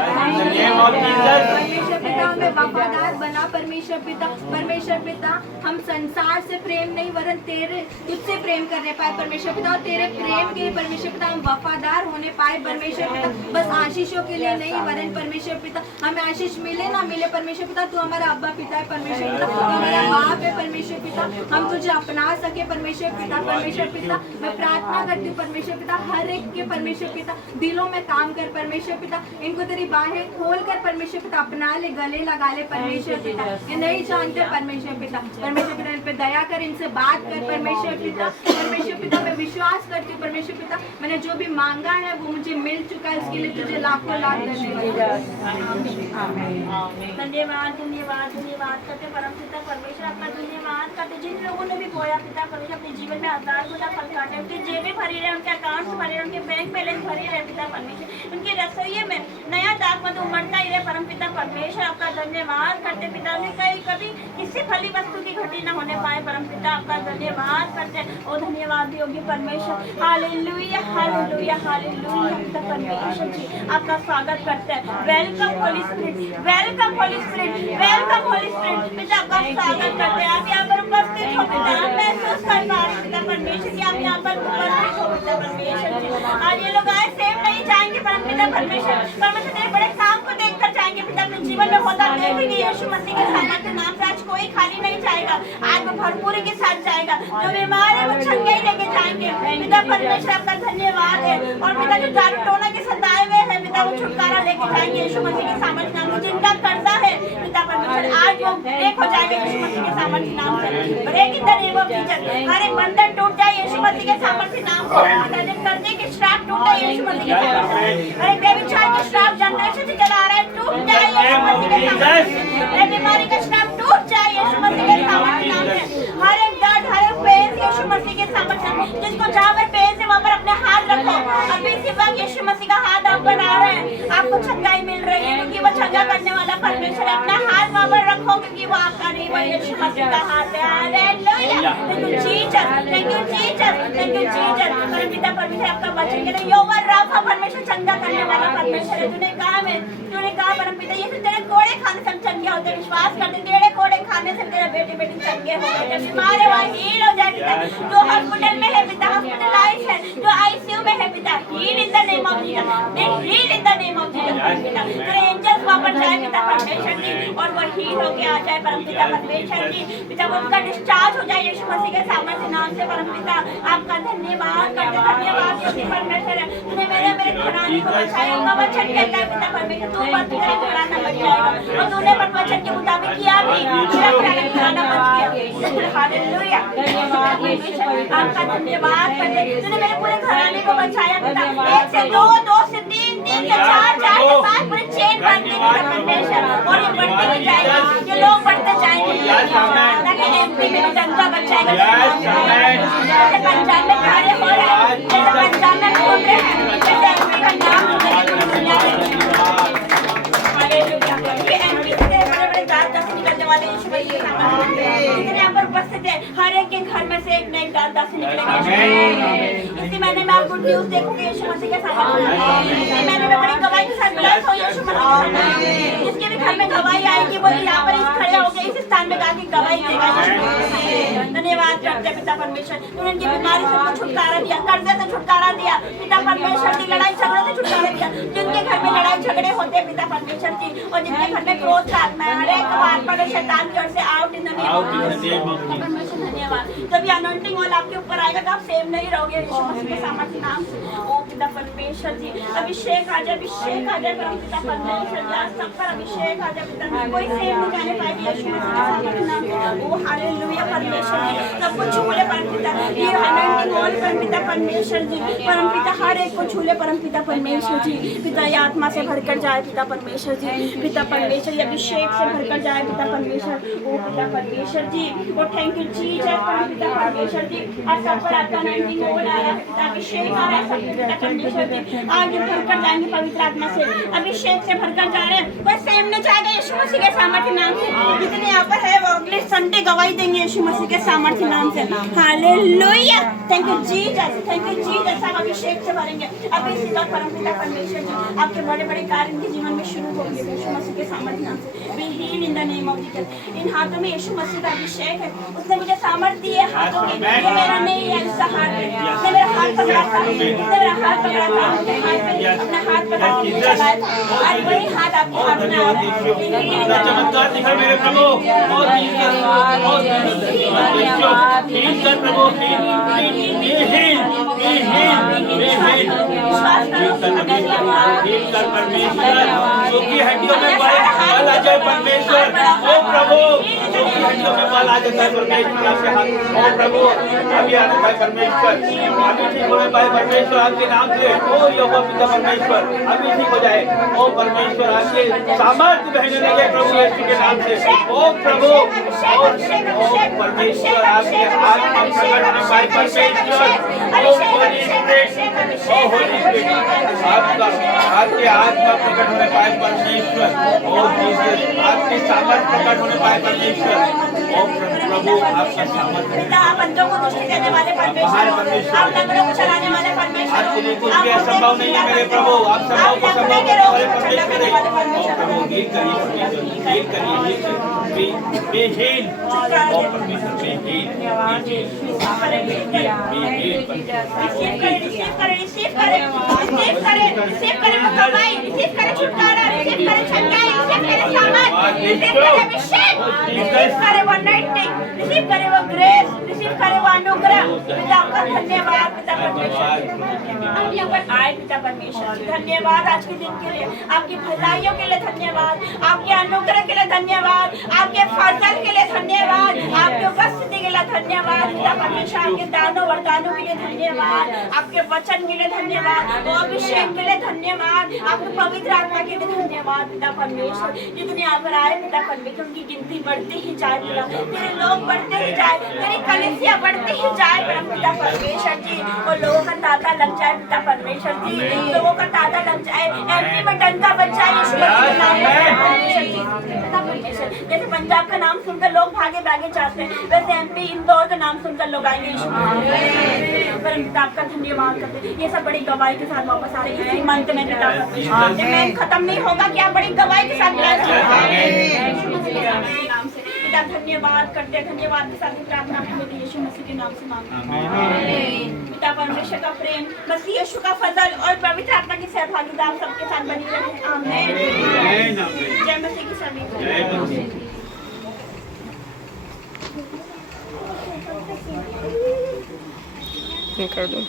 परमेश्वर पिता। हमें वफादार बना परमेश्वर पिता। परमेश्वर पिता हम संसार से प्रेम नहीं वरन तेरे तुझसे प्रेम करने पाए परमेश्वर पिता, और तेरे प्रेम के परमेश्वर पिता हम वफादार होने पाए परमेश्वर पिता। बस आशीषों के लिए नहीं वरन परमेश्वर पिता हमें आशीष मिले ना मिले परमेश्वर पिता तू हमारा अब्बा पिता है परमेश्वर पिता, तू हमारा बाप है परमेश्वर पिता, हम तुझे अपना सके परमेश्वर पिता। परमेश्वर पिता मैं प्रार्थना करती हूँ परमेश्वर पिता हर एक के परमेश्वर पिता दिलों में काम कर परमेश्वर पिता, इनको तेरी बाहें खोल कर परमेश्वर पिता अपना ले, गले लगा ले परमेश्वर पिता। ये नहीं जानते परमेश्वर पिता, परमेश्वर पिता इन पे दया कर, इनसे बात कर परमेश्वर पिता। परमेश्वर पिता मैं विश्वास करती हूँ परमेश्वर पिता मैंने जो भी मांगा है वो मुझे मिल चुका है, उसके लिए तुझे लाखों लाख धन्यवाद धन्यवाद धन्यवाद करते परम पिता परमेश्वर आपका धन्यवाद करते। जिन लोगों ने भी बोया पिता परमेश्वर अपने जीवन में हजार गुना फल काटे, उनकी जेबें भरी रहे, उनके अकाउंट भरे रहे, उनके बैंक बैलेंस भरे रहे पिता परमेश्वर, उनके रसोई में नया दाग मत उमड़ता ही रहे परम पिता परमेश्वर आपका धन्यवाद करते। पिता ने कभी किसी फली वस्तु की घटी न होने पाए परम पिता आपका धन्यवाद करते। ओ धन्यवाद योगी परमेश्वर, हालेलुया हालेलुया हालेलुया पिता परमेश्वर जी आपका स्वागत करते हैं। Welcome Holi spirit, welcome Holi spirit, welcome Holi spirit पिता आपका स्वागत करते हैं। आप यहाँ पर उपस्थित हो पिता, आप महसूस कर पा रहे पिता परमेश्वर की आप यहाँ पर उपस्थित हो पिता परमेश्वर जी। आज ये लोग आए सेव नहीं जाएंगे परम पिता परमेश्वर, परमेश्वर तेरे बड़े काम को देखकर जाएंगे पिता अपने जीवन में होता देखेंगे यीशु मसीह के सामर्थ्य नाम से। आज कोई खाली नहीं जाएगा, आज वो भरपूरी के साथ जाएगा, जो बीमार है वो छंगे ही लेके जाएंगे पिता परमेश्वर आपका धन्यवाद है। और पिता जो जादू टोना के सताए हुए हैं पिता वो छुटकारा लेके जाएंगे यीशु मसीह के सामर्थ्य नाम से। जिनका कर्जा है पिता परमेश्वर आज वो ब्रेक हो जाएगा यीशु मसीह के सामर्थ्य नाम से। Break in the name of Jesus, हर एक बंधन टूट जाए यीशु मसीह के सामर्थ्य नाम से। कर्जे के श्राप टूट जाए यीशु मसीह के सामर्थ्य, हर एक व्यभिचार के श्राप जनरेशन से चला आ रहा है ये बीमारी का श्राप टूट जाए यीशु मसीह के सामर्थ्य नाम से। हर एक दर्द, हर एक पेन यीशु मसीह के सामर्थ्य, जिसको जहाँ पर पेन है वहाँ पर अपने हाथ रखो। अभी इसी वक्त यीशु मसीह का हाथ आप पर आ रहा है, आपको छंगाई मिल रही है, क्योंकि वो छंगा करने वाला परमेश्वर है। अपना हाथ वहाँ पर रखो, क्योंकि वो आपका नहीं, वो यीशु मसीह का हाथ है। Hallelujah, thank you Jesus, thank you Jesus, thank you Jesus. परमपिता परमेश्वर आपका वचन कहता है यहोवा राफा परमेश्वर चंगा करने वाला परमेश्वर है। तूने कहा परमपिता ये तेरे कोड़े खाने से हम चंगे होते, विश्वास करते तेरे कोड़े खाने से तेरे बेटे बेटी चंगे हो गए। जब बीमार है वहाँ हील हो जाए पिता, जो हॉस्पिटल में है पिता, हॉस्पिटलाइज है, जो आईसीयू में है पिता, heal in the name of Jesus, heal in the name of Jesus पिता। तेरे एंजल्स वहाँ पर जाए पिता परमेश्वर जी, और वो हील होके आ जाए परमपिता परमेश्वर जी पिता, उनका डिस्चार्ज हो जाए यीशु मसीह के सामर्थ्य नाम से। परमपिता आपका धन्यवाद करते, धन्यवाद करते परमेश्वर है, तूने मेरे घराने को बचाया। उनका वचन कहता है पिता परमेश्वर तू बच तेरा घराना बच जाएगा, और तूने वचन के मुताबिक किया भी, तेरा घराना बच गया। हालेलुया, आपका धन्यवाद करते, तूने मेरे पूरे घराने को बचाया पिता। 1 से 2, 2 से 3, 3 से 4, 4 से 5 पूरे चेन बांध के पिता परमेश्वर, और ये बढ़ते ही जाएंगे, ये लोग बढ़ते जाएंगे, ताकि एमपी में भी डंका बच जाएगा। जैसे पंजाब में कार्य हो रहा है, जैसे पंजाब में घूम रहे हैं, जैसे एमपी का नाम ये एमपी से बड़े-बड़े दांत निकलने वाले यीशु मसीह के सामने जितने यहाँ पर उपस्थित है, हर एक के घर में से एक न एक दांत निकलेंगे। इसी महीने में आप गुड न्यूज देखोगे यीशु मसीह के सामने। इसी महीने में बड़ी गवाही के साथ ब्लेस हो यीशु मसीह, जिसके भी घर में गवाही आएगी वो यहाँ पर खड़े होकर इस स्थान में जाके गवाही देगा यीशु मसीह। धन्यवाद करते पिता परमेश्वर, तूने उनकी बीमारी से छुटकारा दिया, कर्जे से छुटकारा दिया पिता परमेश्वर जी, लड़ाई झगड़ों से छुटकारा दिया। जिनके घर में लड़ाई झगड़े होते हैं पिता परमेश्वर जी, और जिनके घर में क्रोध का आत्मा है, हर एक आत्मा का शैतान की ओर से out in the name of Jesus. परमेश्वर धन्यवाद, जब ये अनॉइंटिंग ऑयल आपके ऊपर आएगा तो आप सेम नहीं रहोगे यीशु मसीह के सामर्थ्य नाम से। ओ पिता परमेश्वर जी, अभिषेक आ जाए, अभिषेक आ जाए परम पिता परमेश्वर जी, आज सब पर अभिषेक आ जाए पिता, कोई सेम नहीं जाने पाएगी यीशु मसीह के सामर्थ्य नाम से। ओ हालेलुया परमेश्वर जी, सब कुछ छूले परम पिता, ये अनॉइंटिंग ऑयल परम पिता परमेश्वर जी, परम पिता हर एक को छूले परम पिता परमेश्वर जी। पिता ये आत्मा से भरकर जाए पिता परमेश्वर जी, पिता परमेश्वर ये अभिषेक से भरकर जाए पिता परमेश्वर। ओ पिता परमेश्वर जी, ओ थैंक यू जीसस परम पिता परमेश्वर जी, आज सब पर आपका अनॉइंटिंग ऑयल आ रहा है पिता, अभिषेक आ रहा है सब पे पिता परमेश्वर जी। आगे भरकर जाएंगे पवित्र आत्मा से, अभिषेक से भरकर जा रहे हैं, बस सेम नहीं जाएगा यीशु मसीह के सामर्थ्य नाम से। जितने यहाँ पर है वो अगले संडे गवाही देंगे यीशु मसीह के सामर्थ्य नाम से। Hallelujah, thank you Jesus, thank you Jesus. सब अभिषेक से भरेंगे अभी इसी वक्त परम पिता परमेश्वर जी, आपके बड़े बड़े कार्य इनके जीवन में शुरू हो गए यीशु मसीह के सामर्थ्य नाम से। Be healed in the name of Jesus. इन हाथों में यीशु मसीह का अभिषेक है, उसने मुझे सामर्थ्य दी है हाथों की, ये मेरा नहीं है, इसका हाथ है, इसने मेरा हाथ पकड़ा था, इसने मेरा हाथ पकड़ा था, मुझे हाथ पे अपना हाथ पकड़ा के चलाया था, आज वही हाथ आपके हाथ में आ रहा है। चमत्कार दिखा मेरे प्रभु, बहुत प्रभु हड्डियों में बल आ जाए परमेश्वर। ओ प्रभु हड्डियों में बल आ जाता है परमेश्वर आपके हाथ। ओ प्रभु अभी आने पाए परमेश्वर, अभी ठीक हो पाए परमेश्वर आपके नाम से। ओ यहोवा पिता परमेश्वर अभी ठीक हो जाए। ओ परमेश्वर आपके सामर्थ्य बहने लगे प्रभु यीशु के नाम से। ओ प्रभु ओ परमेश्वर आपके आत्मा प्रकट होने पाए परमेश्वर। ओ होली स्पिरिट, ओ होली स्पिरिट आपका आपके आत्मा प्रकट होने पाए परमेश्वर। ओ जीसस आपके सामर्थ्य प्रकट होने पाए परमेश्वर। ओ प्रभु आपका सामर्थ्य पिता, आप अंधों को दृष्टि देने वाले परमेश्वर, आप लंगड़ों को चलाने वाले परमेश्वर, आपके लिए कुछ भी असंभव नहीं है मेरे प्रभु। आप संभव को संभव करने वाले परमेश्वर हैं। ओ प्रभु हील करिए परमेश्वर, हील करिए, बी हील ओ परमेश्वर, बी हील, रिसीव करें, रिसीव करें, रिसीव करें, रिसीव करें, रिसीव करें मुकम्मल, रिसीव करें छुटकारा, रिसीव करें छंगाई, रिसीव करें सामर्थ, रिसीव करें अभिषेक, रिसीव करें वो अनॉइंटिंग, रिसीव करें वो ग्रेस, रिसीव करे वो अनुग्रह। पिता आपका धन्यवाद पिता परमेश्वर, आप यहाँ पर आए पिता परमेश्वर, धन्यवाद आज के दिन के लिए, आपकी भलाइयों के लिए धन्यवाद, आपके अनुग्रह के लिए धन्यवाद, आपके फसल के लिए धन्यवाद, आपके उपस्थिति के लिए धन्यवाद पिता परमेश्वर, आपके दानों वरदानों के लिए धन्यवाद, आपके वचन के लिए धन्यवाद, और अभिषेक के लिए धन्यवाद, आपके पवित्र आत्मा के लिए धन्यवाद पिता परमेश्वर। जितने यहाँ पर आए पिता परमेश्वर उनकी गिनती बढ़ती ही जाए पिता, तेरे लोग बढ़ते ही जाए, तेरी कलीसिया बढ़ती ही जाए पिता परमेश्वर जी, और लोगों का तांता लग जाए पिता परमेश्वर जी, लोगों का तांता लग जाए, एमपी में डंका बच जाए यीशु मसीह के नाम में परमेश्वर जी पिता परमेश्वर। जैसे पंजाब का नाम सुनकर लोग भागे भागे जाते हैं, वैसे एमपी इंदौर का नाम सुनकर लोग आएंगे यीशु मसीह। पिता आपका धन्यवाद करते हैं, ये सब बड़ी गवाही के साथ वापस आ रहे हैं इसी मंथ में पिता परमेश्वर, जब खत्म नहीं होगा क्या बड़ी गवाही के साथ नाम से पिता धन्यवाद करते हैं, धन्यवाद के साथ प्रार्थना हमें यीशु मसीह के नाम से मांगते हैं। पिता परमेश्वर का प्रेम, मसीह यीशु का फजल और पवित्र आत्मा की सहभागिता आप सबके साथ बनी रहे। आमीन। जय मसीह की सभी। कर दो।